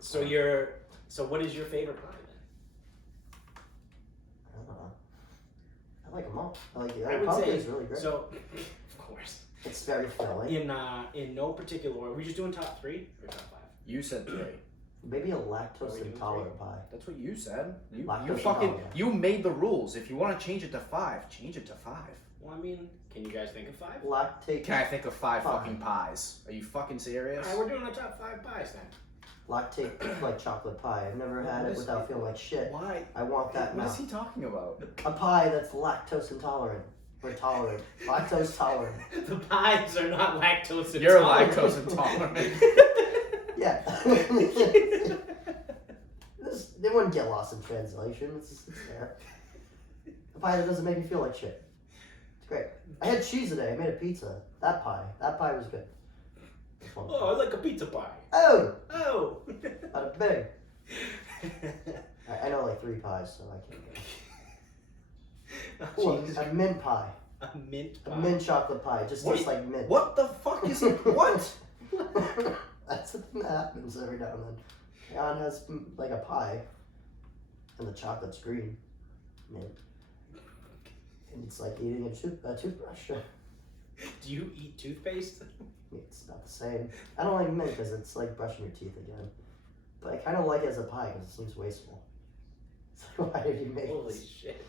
So what is your favorite pie then? I don't know. I like them all. I like it. I would Pumpkin say is really great. so. Of course. It's very filling. In no particular order. Are we just doing top 3 or top 5? You said 3. Maybe a lactose intolerant pie. That's what you said. You Lactose fucking intolerant. you made the rules. If you want to change it to 5, change it to 5. Well, I mean, can you guys think of 5? Lactate. Can I think of 5 fucking pies? Are you fucking serious? Alright, we're doing a top 5 pies then. Lactate like chocolate pie. I've never had it without feeling like shit. Why? I want that What now. is he talking about? A pie that's lactose intolerant. Or tolerant. Lactose tolerant. The pies are not lactose intolerant. You're lactose intolerant. Yeah. They wouldn't get lost in translation. It's there. A pie that doesn't make me feel like shit. It's great. I had cheese today. I made a pizza. That pie was good. Oh, I like a pizza pie. Oh! Oh! Not big. I know like 3 pies, so I can't go. Ooh, a mint pie. A mint pie? A mint chocolate pie. Just tastes like mint. What the fuck is it? What? That's the thing that happens every now and then. Jan has like a pie, and the chocolate's green. Mint. And it's like eating a toothbrush. Do you eat toothpaste? It's not the same. I don't like mint because it's like brushing your teeth again. But I kind of like it as a pie because it seems wasteful. So why did you make Holy this? shit.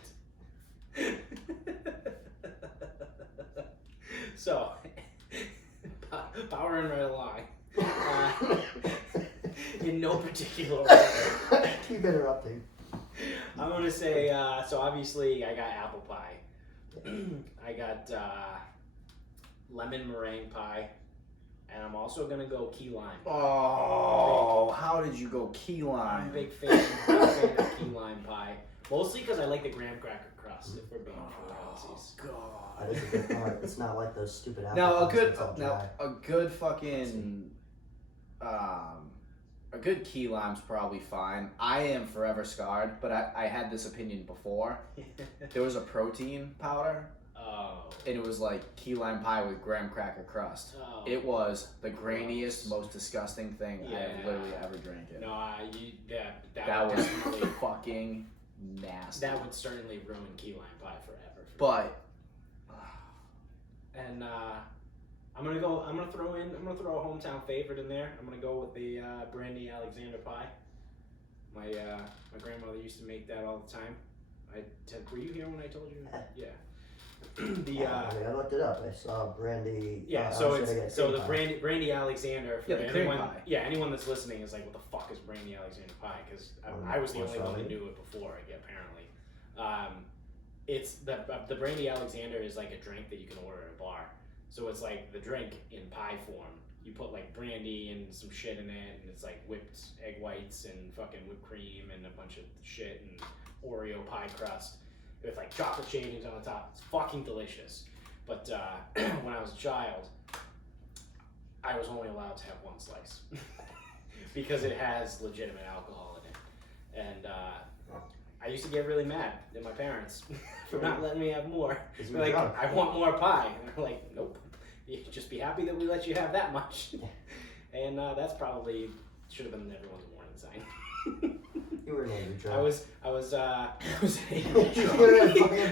So, powering right along. In no particular order. Keep interrupting. I'm gonna say, so obviously I got apple pie. I got lemon meringue pie. And I'm also gonna go key lime. Oh, how did you go key I'm a lime? big fan of key lime pie. Mostly because I like the graham cracker crust, if we're being true. God. That is a good part. It's not like those stupid apple Now pies that's all dry. a good fucking a good key lime's probably fine. I am forever scarred, but I had this opinion before. There was a protein powder. Oh. And it was like key lime pie with graham cracker crust. Oh. It was the grainiest, most disgusting thing I have Yeah. literally ever drank it. No, That would was definitely, fucking nasty. that would certainly ruin key lime pie forever. But And I'm gonna throw a hometown favorite in there. I'm gonna go with the brandy Alexander pie. My grandmother used to make that all the time. Were you here when I told you? Yeah. I looked it up. I saw brandy. Yeah, brandy Alexander. For anyone, anyone that's listening is like, what the fuck is brandy Alexander pie? Because I was the only one that knew it before. Apparently, it's the brandy Alexander is like a drink that you can order at a bar. So it's like the drink in pie form. You put like brandy and some shit in it, and it's like whipped egg whites and fucking whipped cream and a bunch of shit and Oreo pie crust with like chocolate shavings on the top. It's fucking delicious. But when I was a child, I was only allowed to have one slice because it has legitimate alcohol in it. And I used to get really mad at my parents for not letting me have more. They're like, I want more pie. And I'm like, nope. You just be happy that we let you have that much. And that's probably should have been everyone's warning sign. You were an angry drunk. I was an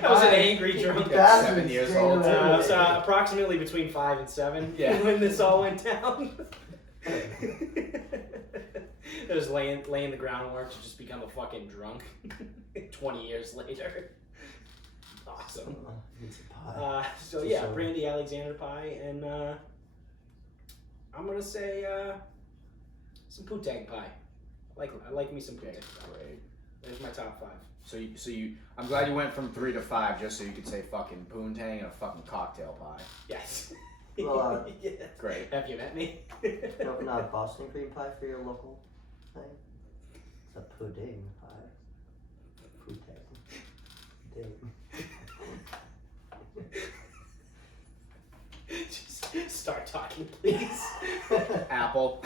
an angry drunk. At 7 years old. I was approximately between 5 and 7 when this all went down. I was laying the groundwork to just become a fucking drunk 20 years later. Awesome. Brandy Alexander pie, and I'm gonna say some poutine pie. I like me some poutine pie. Great. There's my top 5. So you, I'm glad you went from 3 to 5 just so you could say fucking poontang and a fucking cocktail pie. Yes. Well, yes. Great. Have you met me? Not Boston cream pie for your local thing? It's a pudding pie. Pudding. Just start talking, please. Apple.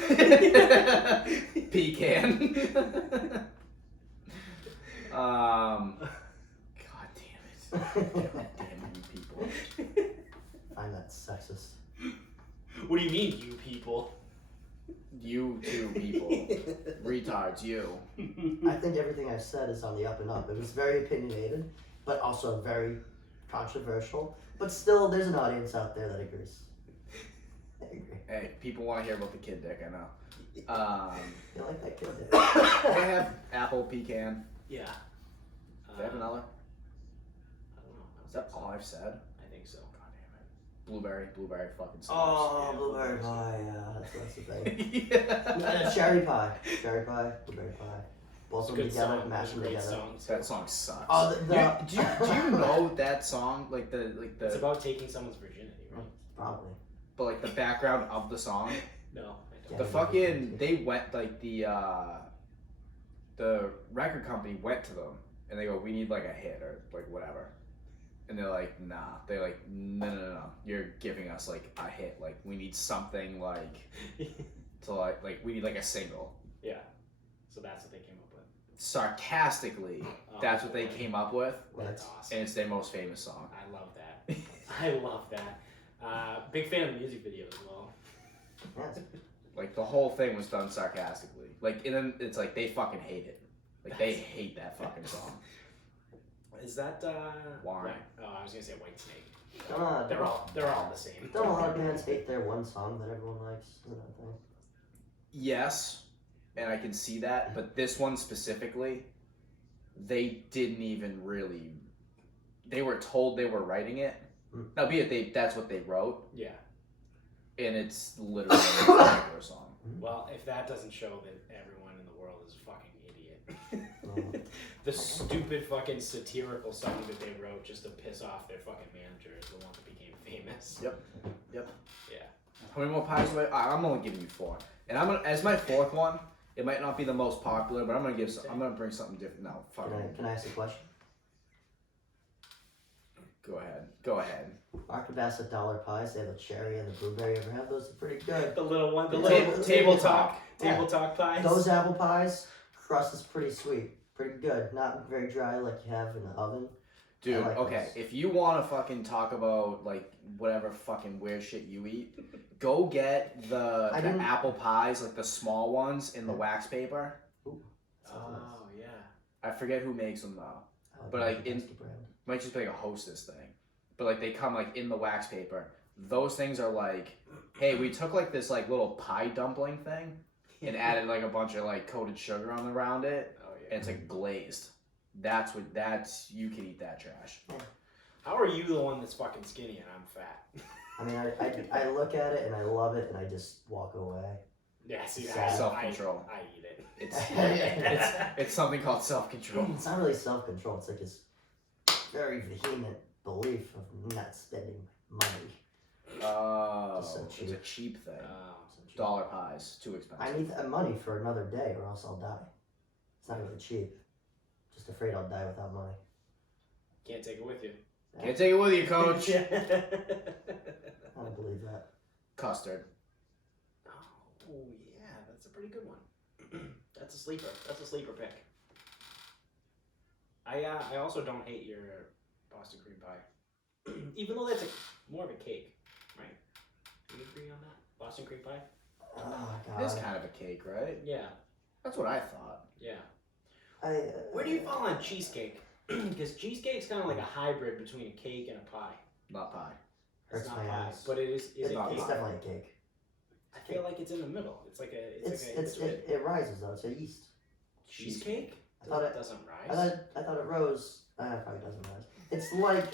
Pecan. God damn it. God damn you people. Find that sexist. What do you mean, you people? You two people. Retards, you. I think everything I've said is on the up and up. It was very opinionated, but also very controversial. But still, there's an audience out there that agrees. I agree. Hey, people want to hear about the kid dick, I know. You like that kid? They have apple, pecan. Yeah. Do they have another? I don't know. Is that all I've said? I think so. God damn it. Blueberry fucking sucks. Oh, Yeah, blueberry blueberries. pie, yeah, that's the thing. Yeah. Cherry pie, blueberry pie. Both It's a of them good together, song. mash It's a them great together. song. That song sucks. Oh, do you know that song? Like the It's about taking someone's virginity, right? Probably. but like the background of the song. No, I don't. The fucking they went like the record company went to them and they go, we need like a hit or like whatever, and they're like, nah. They're like, no. You're giving us like a hit. Like we need something like to like we need like a single. Yeah. So that's what they came up with. Sarcastically, that's what they came up with, That's and awesome. it's their most famous song. I love that. I love that. Big fan of the music video as well. Yes. Like the whole thing was done sarcastically. Like and then it's like they fucking hate it. Like they hate that fucking song. Is that Why? Right. Oh, I was gonna say White Snake. They're all They're all the same. Don't a lot of bands hate their one song that everyone likes? Isn't that thing? Yes, and I can see that, but this one specifically, they didn't even really. They were told they were writing it, albeit that's what they wrote, Yeah. and it's literally a regular song. Well, if that doesn't show that everyone in the world is a fucking idiot. The stupid fucking satirical song that they wrote just to piss off their fucking manager is the one that became famous. Yep. Yeah. How many more pies do I'm only giving you 4, and I'm gonna as my 4th one. It might not be the most popular, but I'm gonna bring something different. No, fuck it. Can I ask a question? Go ahead. Market Basket dollar pies, they have the cherry and the blueberry. Ever have those? Are pretty good. The little one, the Yeah. little table talk Yeah. pies. Those apple pies, crust is pretty sweet. Pretty good. Not very dry like you have in the oven. Dude, I like okay, those. if you want to fucking talk about, like, whatever fucking weird shit you eat, go get the didn't- apple pies, like the small ones in the wax paper. Sounds nice. Oh yeah. I forget who makes them, though. I like But, Market like, in- Basket brand. Might just be like a Hostess thing. But, like, they come, like, in the wax paper. Those things are like, hey, we took, like, this, like, little pie dumpling thing and added, like, a bunch of, like, coated sugar on around it, Oh yeah. and it's, like, glazed. You can eat that trash. How are you the one that's fucking skinny and I'm fat? I mean, I look at it and I love it and I just walk away. Yeah, see, Self-control. I eat it. It's something called self-control. It's not really self-control. It's like this very vehement belief of not spending money. Oh, Just so it's a cheap. cheap thing. Oh. Dollar pies, too expensive. I need money for another day or else I'll die. It's not really cheap. Just afraid I'll die without money. Can't take it with you. Can't take it with you, coach. I don't believe that. Custard. Oh yeah, that's a pretty good one. That's a sleeper. That's a sleeper pick. I also don't hate your Boston cream pie, even though that's more of a cake, right? Do you agree on that? Boston cream pie? Oh It's god. kind of a cake, right? Yeah, That's what I thought. yeah. I, Where do you fall on cheesecake? Because cheesecake's kind of like a hybrid between a cake and a pie. Not pie. It's Hurts not my pie, eyes. but it is It's a cake. definitely a cake. I feel like it's in the middle. It's like a It rises though. It's a yeast. cheesecake. I thought it doesn't I rise. thought it rose. It probably doesn't rise. It's like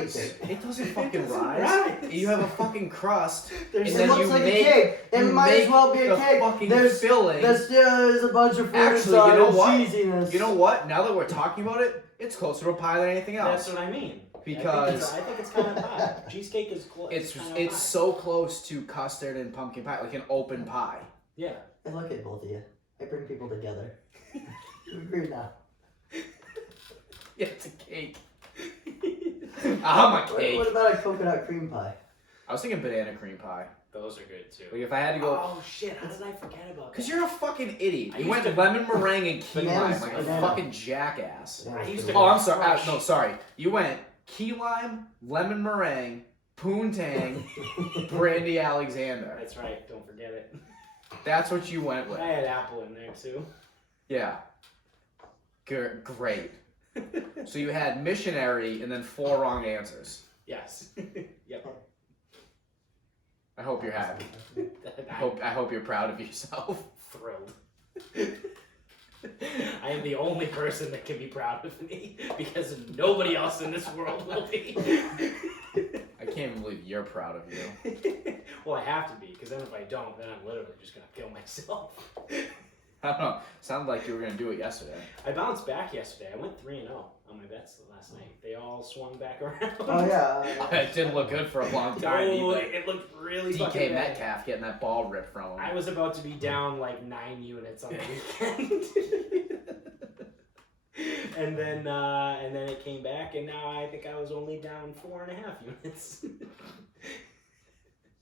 a cake. It doesn't fucking doesn't rise. rise. You have a fucking crust, and It then looks you like make a cake. It you might as make well be a the cake. fucking There's filling. there's a bunch of fruit Actually, inside you know and what? cheesiness. You know what? Now that we're talking about it, it's closer to a pie than anything else. That's what I mean. Because I think it's kind of pie. Cheesecake is close. it's so close to custard and pumpkin pie, like an open pie. Yeah. I look at both of you. I bring people together. You agree now. Yeah, it's a cake. I'm a cake. What about a coconut cream pie? I was thinking banana cream pie. Those are good too. Like if I had to go. Oh shit! How did I forget about that? Because you're a fucking idiot. I You used went to- lemon meringue and key lime Bananas- like a banana. fucking jackass. Yeah, I used it's to- Oh, I'm sorry. Crush. No, sorry. You went key lime, lemon meringue, poontang, brandy Alexander. That's right. Don't forget it. That's what you went with. I had apple in there too. Yeah. Great. So you had missionary and then 4 wrong answers. Yes. Yep. I hope you're happy. I hope you're proud of yourself. Thrilled. I am the only person that can be proud of me because nobody else in this world will be. I can't even believe you're proud of you. Well, I have to be because then if I don't, then I'm literally just gonna kill myself. I don't know. Sounded like you were gonna do it yesterday. I bounced back yesterday. I went 3-0 on my bets last night. They all swung back around. Oh yeah. It didn't look good for a long time. Oh, either. it looked really fucking DK bad. Metcalf getting that ball ripped from him. I was about to be down like 9 units on the weekend. and then it came back, and now I think I was only down 4.5 units.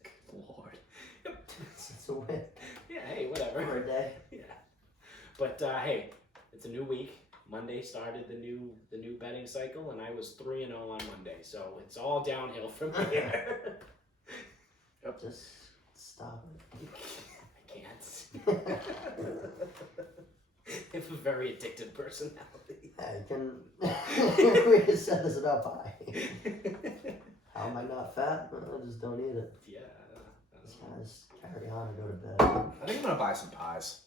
Good Lord. It's a win Yeah, hey, whatever. for a day. Yeah. But hey, it's a new week. Monday started the new betting cycle, and I was 3-0 on Monday, so it's all downhill from here. Just stop I can't. I have a very addictive personality. Yeah, you can. We just said this about pie. How am I not fat? I just don't eat it. Yeah. Just carry on and go to bed. I think I'm gonna buy some pies.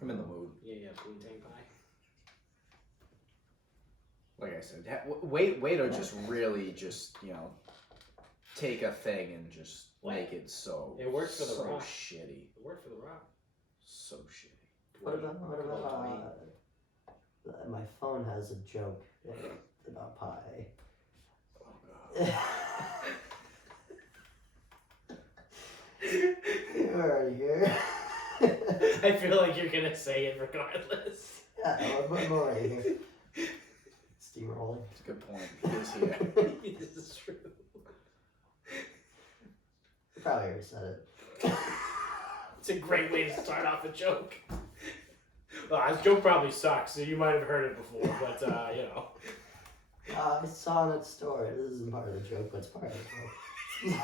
I'm in the mood. Yeah, poontang pie. Like I said, way to just really just take a thing and just make it so. It worked for The so Rock. shitty. It worked for The Rock. So shitty. What about my phone has a joke about pie. Oh god. You're already here. I feel like you're gonna say it regardless. Yeah, I'm already here. Steamrolling. It's a good point. He is here. This is true. You probably already said it. It's a great way to start off a joke. Well, this joke probably sucks, so you might have heard it before, but I saw it in story. This isn't part of the joke, but it's part of the joke.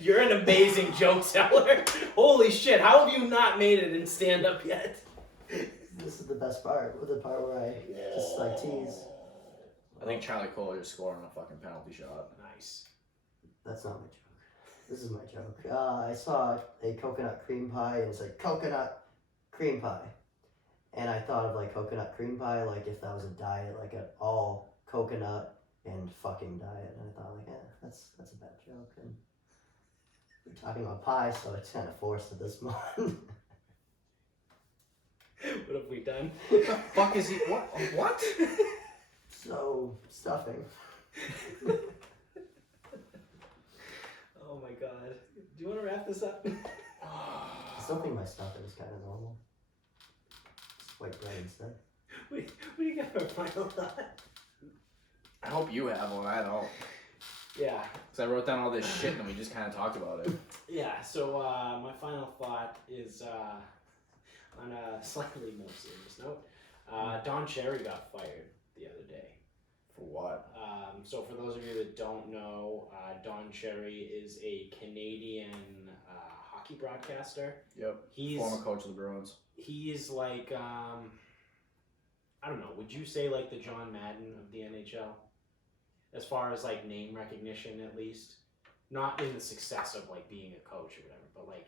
You're an amazing joke teller. Holy shit, how have you not made it in stand-up yet? This is the best part. The part where I just like tease. I think Charlie Cole just scored on a fucking penalty shot. Nice. That's not my joke. This is my joke. I saw a coconut cream pie, and it's like coconut cream pie. And I thought of like coconut cream pie, like if that was a diet, like an all coconut and fucking diet. And I thought like, that's a bad joke. And we're talking about pie, so it's kind of forced at this moment. What have we done? What the fuck is he? What? So stuffing. Oh my god. Do you want to wrap this up? I still think my stuffing is kind of normal. Just white bread instead. What do you got for a final thought? I hope you have one. I don't. Yeah. Because I wrote down all this shit and we just kind of talked about it. Yeah, so my final thought is on a slightly more serious note. Don Cherry got fired the other day. For what? So for those of you that don't know, Don Cherry is a Canadian hockey broadcaster. Yep. He's Former coach of the Bruins. He's like, I don't know, would you say like the John Madden of the NHL? As far as like name recognition at least? Not in the success of like being a coach or whatever, but like,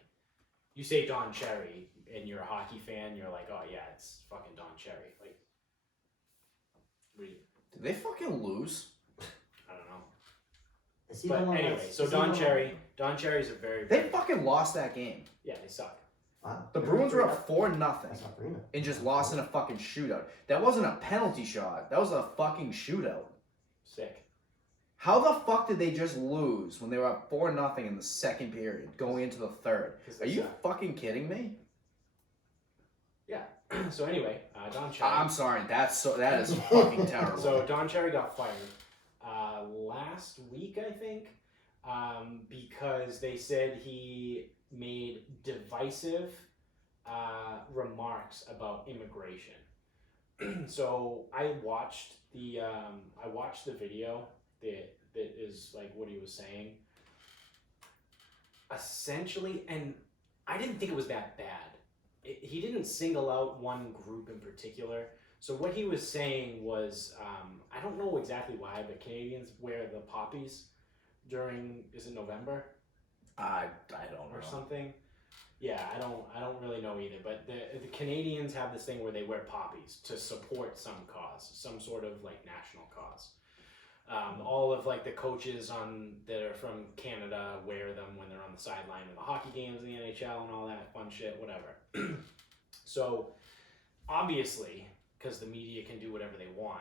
you say Don Cherry and you're a hockey fan, you're like, oh yeah, it's fucking Don Cherry. Like, what do you... Did they fucking lose? I don't know. Is he the But one anyway, that's- so is he Don the Cherry's a very, They very... fucking lost that game. Yeah, they suck. Wow. The Bruins were up 4-0 That's not Brina. and just lost in a fucking shootout. That wasn't a penalty shot. That was a fucking shootout. Sick. How the fuck did they just lose when they were up 4-0 in the second period, going into the third? 'Cause Are they you suck. fucking kidding me? Yeah. So anyway, Don Cherry. I'm sorry. That is fucking terrible. So Don Cherry got fired last week, I think, because they said he made divisive remarks about immigration. So I watched the video that is like what he was saying. Essentially, and I didn't think it was that bad. He didn't single out one group in particular. So what he was saying was, I don't know exactly why, but Canadians wear the poppies during, is it November? I don't know. Or something. Yeah, I don't really know either. But the Canadians have this thing where they wear poppies to support some cause, some sort of like national cause. All of like the coaches that are from Canada wear them when they're on the sideline of the hockey games in the NHL and all that fun shit, whatever. So obviously, because the media can do whatever they want,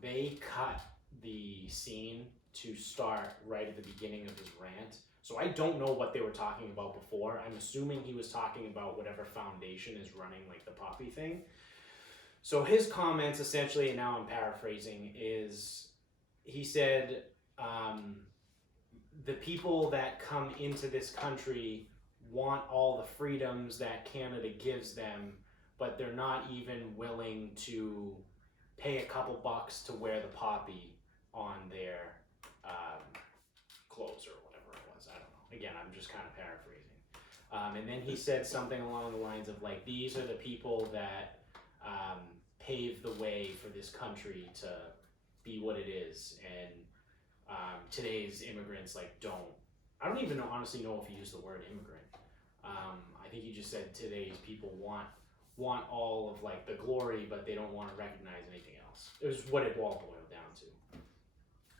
they cut the scene to start right at the beginning of his rant. So I don't know what they were talking about before. I'm assuming he was talking about whatever foundation is running like the poppy thing. So his comments essentially, and now I'm paraphrasing, is he said, the people that come into this country want all the freedoms that Canada gives them, but they're not even willing to pay a couple bucks to wear the poppy on their clothes or whatever it was. I don't know. Again, I'm just kind of paraphrasing. And then he said something along the lines of like, these are the people that pave the way for this country to be what it is, and today's immigrants like I don't even honestly know if he used the word immigrant. I think he just said today's people want all of like the glory, but they don't want to recognize anything else. It was what it all boiled down to.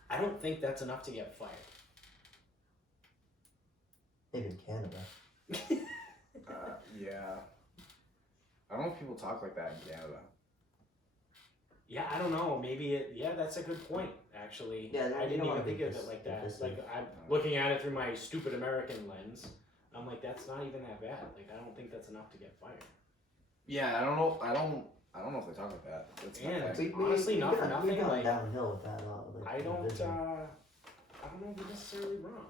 I don't think that's enough to get fired. Maybe in Canada. Yeah. I don't know if people talk like that in Canada. Yeah, I don't know. Maybe that's a good point, actually. Yeah, I didn't even think of divisive. it like that. Like, I'm looking at it through my stupid American lens. I'm like, that's not even that bad. Like, I don't think that's enough to get fired. Yeah, I don't know if they talk like that. It's not And that. honestly, not for nothing. We've gone Like, downhill with that. Like, I don't division. know if you're necessarily wrong.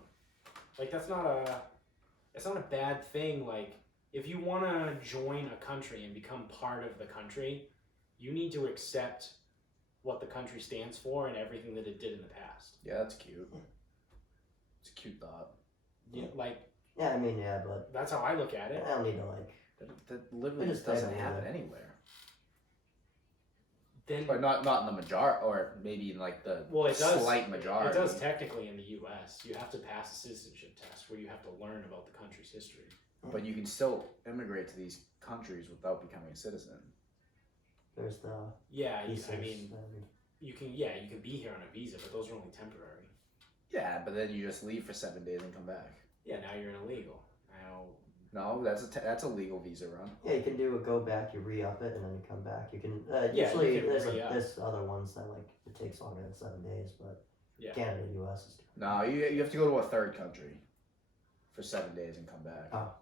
Like, it's not a bad thing. Like, if you want to join a country and become part of the country, you need to accept what the country stands for and everything that it did in the past. Yeah, that's cute. It's a cute thought. Yeah, like. Yeah, I mean, yeah, but That's how I look at it. I don't need to like. That literally just doesn't type it happen in. anywhere. Then, Or not in the majority, or maybe in like the it does, slight majority. It does technically in the U.S. You have to pass a citizenship test where you have to learn about the country's history. But you can still immigrate to these countries without becoming a citizen. There's the. Yeah, Visas, I mean, you can be here on a visa, but those are only temporary. Yeah, but then you just leave for 7 days and come back. Yeah, now you're illegal. Now. No, that's a legal visa run. Yeah, you can do a go back, you re-up it, and then you come back. You can Yeah, usually you can re-up. there's other ones that like it takes longer than 7 days, but Yeah. Canada, US is different. No, you have to go to a third country for 7 days and come back. Oh.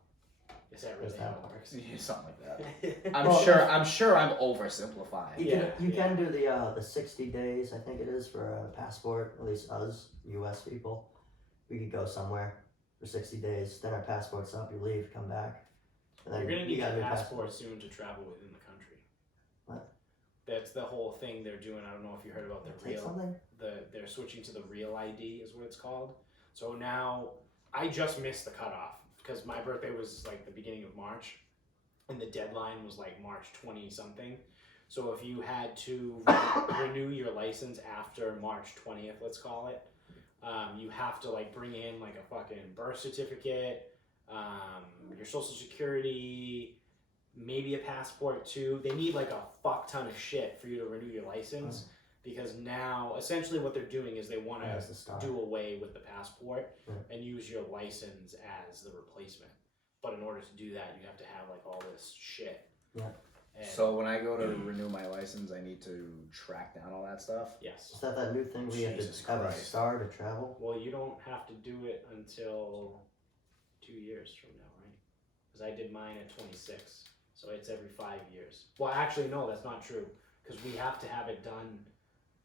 Is that really how it works? Yeah, something like that. Well, I'm sure I'm oversimplifying. You can do the 60 days, I think it is, for a passport. At least us US people, we could go somewhere for 60 days. Then our passport's up. You leave, come back. And then You're gonna need got a new passport soon to travel within the country. What? That's the whole thing they're doing. I don't know if you heard about Take something. they're switching to the real ID is what it's called. So now I just missed the cutoff because my birthday was like the beginning of March, and the deadline was like March 20 something. So if you had to renew your license after March 20th, let's call it, you have to like bring in like a fucking birth certificate, your social security, maybe a passport too. They need like a fuck ton of shit for you to renew your license, because now essentially what they're doing is they want to do away with the passport and use your license as the replacement. But in order to do that, you have to have like all this shit. Yeah. And So when I go to renew my license, I need to track down all that stuff. yes. Is that new thing where you have Jesus to have a Christ. star to travel? Well, you don't have to do it until 2 years from now, right? Because I did mine at 26. So it's every 5 years. Well, actually, no, that's not true because we have to have it done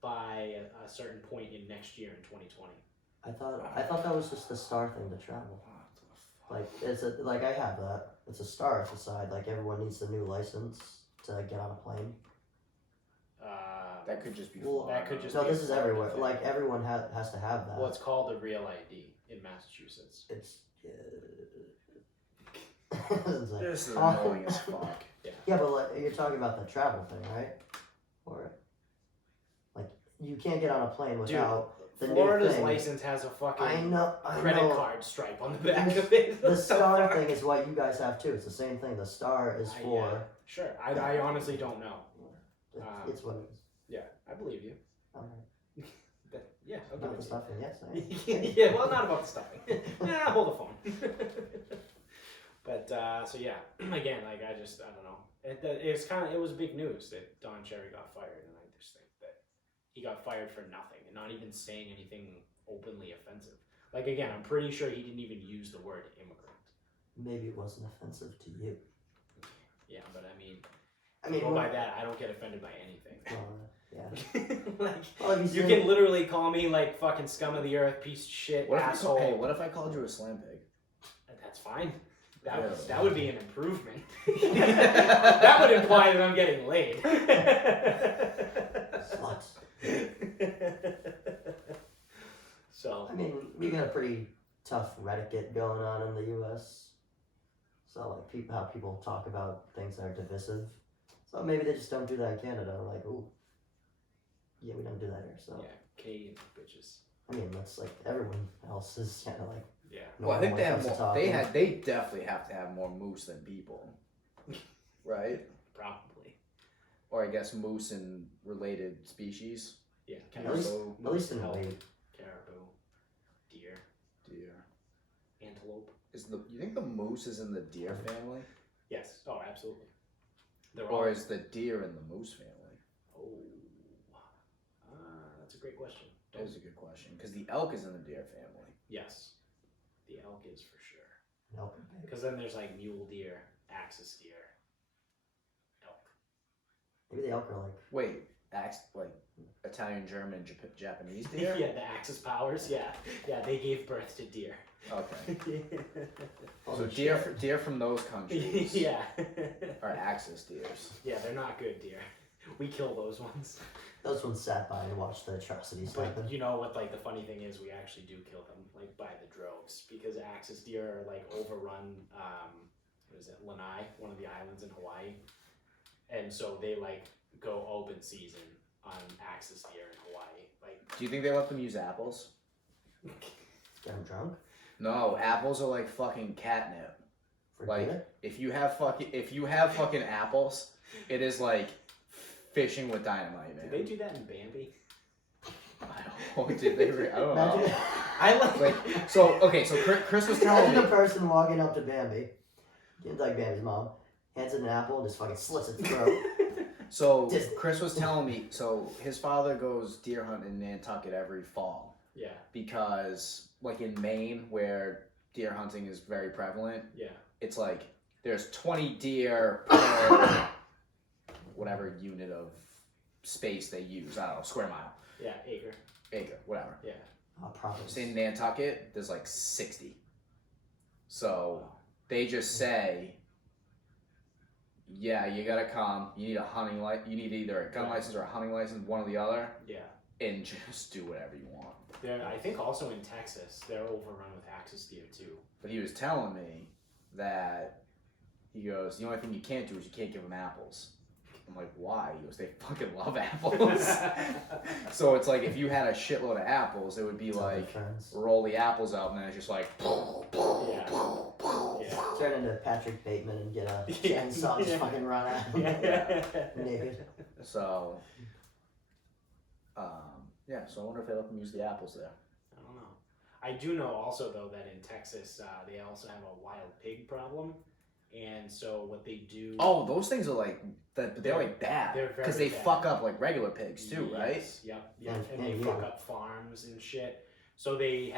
by a certain point in next year in 2020. I thought that was just the star thing to travel. Like like I have that. It's a star aside. Like everyone needs a new license to get on a plane. That could just be. Well, that could just. No, be this a is Florida everywhere. thing. Like everyone has to have that. Well, it's called a real ID in Massachusetts. It's. This is annoying as fuck. Yeah, but like, you're talking about the travel thing, right? Or like you can't get on a plane without the Florida's new thing. license has a fucking I credit know. card stripe on the back of it. The So star far. thing is what you guys have too. It's the same thing. The star is for. Yeah, sure. I honestly don't know. It's what it is. Yeah, I believe you. Alright. Yeah, I'll Not give the it stuffing, yes. to you. Yeah, well, not about the stuffing. Yeah, hold the phone. But so yeah, again, like I don't know. It was big news that Don Cherry got fired, and I just think that he got fired for nothing and not even saying anything openly offensive. Like again, I'm pretty sure he didn't even use the word immigrant. Maybe it wasn't offensive to you. Yeah, but I mean when- by that, I don't get offended by anything. yeah. Like Well, you can literally call me like fucking scum of the earth, piece of shit, What asshole. what if I called you a slam pig? That's fine. Yeah. That would be an improvement. That would imply that I'm getting laid. Sluts. So I mean, we got a pretty tough Reddit going on in the U.S. So like how people talk about things that are divisive. So maybe they just don't do that in Canada. Like, ooh, yeah, we don't do that here. So yeah, Canadian bitches. I mean, that's like everyone else is kind of like. Yeah. Well, I think they have normal more. when it comes to They definitely have to have more moose than people, right? Probably. Or I guess moose and related species. Yeah. At least- Caribou, At least in Elk, weight. caribou, deer, deer. antelope. You think the moose is in the deer family, Yes. Oh, absolutely. They're or is the deer in the moose family? Oh, that's a great question. That is a good question because the elk is in the deer family. Yes, the elk is for sure. Elk. Because then there's like mule deer, axis deer, elk. Maybe the elk are like. Wait, like Italian, German, Japanese deer? Yeah, the axis powers. Yeah, they gave birth to deer. Okay. So Holy deer from those countries Yeah. are axis deers. Yeah, they're not good deer. We kill those ones. Those ones sat by and watched the atrocities happen. But you know what? Like the funny thing is, we actually do kill them like by the droves because axis deer are like overrun. What is it? Lanai, one of the islands in Hawaii, and so they like go open season on axis deer in Hawaii. Like, Do you think they let them use apples? Get them drunk No, apples are like fucking catnip. for Like dinner. if you have fucking apples, it is like fishing with dynamite, man. did they do that in Bambi? I don't. Did they? I don't know. Imagine, I like. Like so. Okay, so Chris was telling imagine me. a person walking up to Bambi, like Bambi's mom, hands it an apple and just fucking slits its throat. So Chris was telling me. So his father goes deer hunting in Nantucket every fall Yeah, because, like in Maine, where deer hunting is very prevalent, yeah. it's like there's 20 deer per whatever unit of space they use. I don't know, square mile, Yeah, acre. whatever. Yeah. Province. In Nantucket, there's like 60. So they just say, yeah, you gotta come. You need a hunting You need either a gun Right. license or a hunting license, one or the other, Yeah. and just do whatever you want. I think also in Texas, they're overrun with axis deer too. But he was telling me that he goes, the only thing you can't do is you can't give them apples. I'm like, why? He goes, they fucking love apples. So it's like if you had a shitload of apples, it would be Tell their like friends. roll the apples out, and then it's just like. Yeah. Yeah. Turn into Patrick Bateman and get a chainsaw and just fucking run out naked. So, yeah. So I wonder if they let them use the apples there. I don't know. I do know also though that in Texas they also have a wild pig problem, and so what they do. Oh, those things are like they're like bad They're very because they bad. fuck up like regular pigs too, right? Yes, yep, yep. And- And they and fuck you. up farms and shit. So they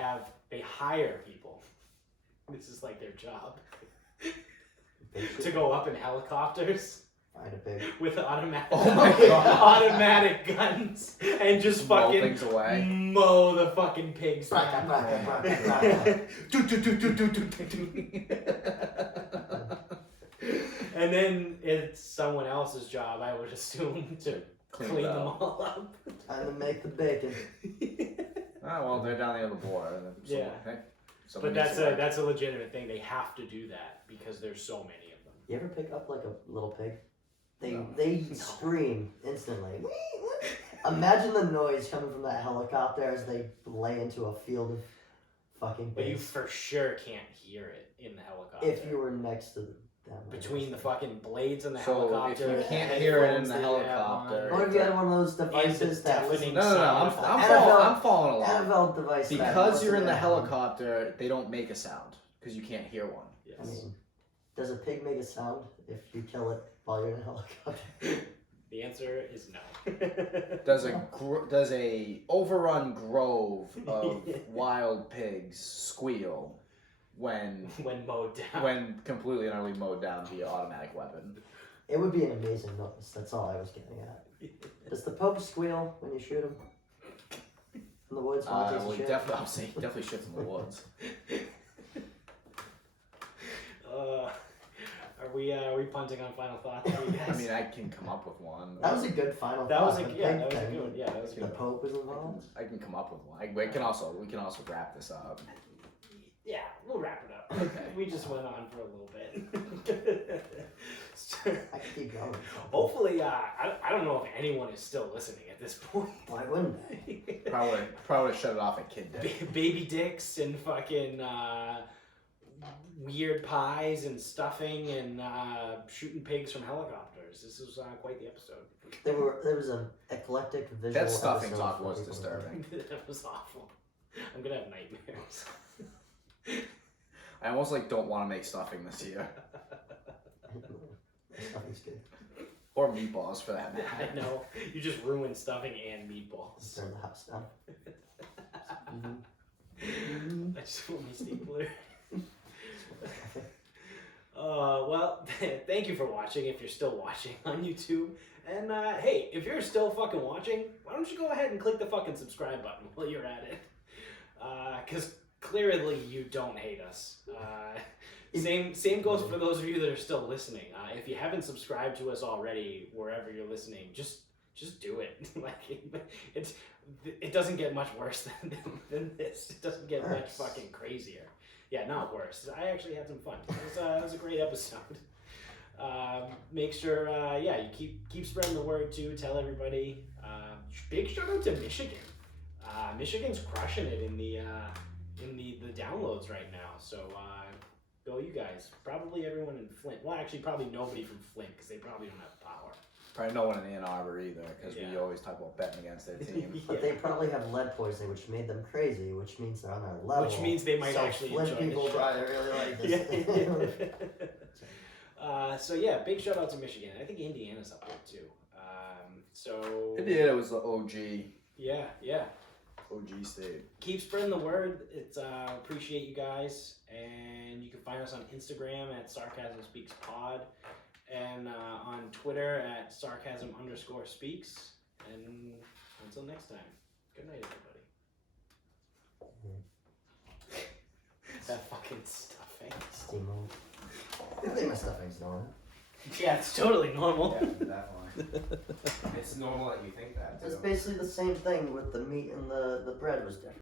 hire people. This is like their job. to go up in helicopters Find a pig. with automatic, Oh my God. automatic guns and just Mow fucking things away. mow the fucking pigs down. And then it's someone else's job, I would assume, to clean them all up. Time to make the bacon. Oh, well, they're down the other border. And then Yeah. Hey, someone But needs to work. that's a legitimate thing. They have to do that because there's so many of them. You ever pick up like a little pig? They No. they scream instantly. Imagine the noise coming from that helicopter as they lay into a field of fucking But you pigs. for sure can't hear it in the helicopter. If you were next to them. Between the fucking blades on the So if helicopter, you the can't hear it in headphones the that you have helicopter- on, Or if you had one of those devices that listen deafening No, sound I'm NFL following along. NFL device that Because listen you're in to the that. helicopter, they don't make a sound because you can't hear one. Yes. I mean, does a pig make a sound if you kill it while you're in a helicopter? The answer is no. Does a overrun grove of wild pigs squeal when mowed down? when completely and utterly mowed down via automatic weapon? It would be an amazing noise. That's all I was getting at. Does the Pope squeal when you shoot him in the woods? When he takes a Well, shit? definitely, I'll say he definitely shits in the woods. Are we punting on final thoughts for you guys? I mean, I can come up with one. That was a good final that thought. was a the yeah, pig that was a thing. good one. Yeah, that was a The good. One. Pope was involved. I can come up with one. We can also wrap this up. Yeah, we'll wrap it up. Okay. We just went on for a little bit. I could keep going. Hopefully, I don't know if anyone is still listening at this point. Why wouldn't they? Probably shut it off at kid day. Baby dicks and fucking weird pies and stuffing and shooting pigs from helicopters. This was quite the episode. There was an eclectic visual. That stuffing episode talk for was people. disturbing. That was awful. I'm gonna have nightmares. I almost don't want to make stuffing this year, Stuffing's good. or meatballs for that matter. I know. You just ruined stuffing and meatballs. Turn the house down. I just want my stapler. Well, thank you for watching if you're still watching on YouTube. And hey, if you're still fucking watching, why don't you go ahead and click the fucking subscribe button while you're at it? Because clearly you don't hate us. Same goes for those of you that are still listening. If you haven't subscribed to us already, wherever you're listening, just do it. It doesn't get much worse than this. It doesn't get much fucking crazier. Yeah, not worse. I actually had some fun. It was a great episode. Make sure, you keep spreading the word too. Tell everybody. Big shout out to Michigan. Michigan's crushing it in the downloads right now. So go you guys. Probably everyone in Flint. Well, actually, probably nobody from Flint because they probably don't have power. Probably no one in Ann Arbor either, because we Yeah. always talk about betting against their team. But they probably have lead poisoning, which made them crazy, which means they're on our level. Which means they might so actually Flint enjoy people the show. probably really like this. So yeah, big shout out to Michigan. I think Indiana's up there too. So Indiana was the OG yeah. OG state. Keep spreading the word. It's appreciate you guys, and you can find us on Instagram at Sarcasm Speaks Pod, and on Twitter at Sarcasm_speaks. And until next time, good night, everybody. That fucking stuffing. Steamroll. I think my stuffing's normal. Yeah, it's totally normal. Yeah, definitely. It's normal that you think that too. It's basically the same thing with the meat and the bread was different.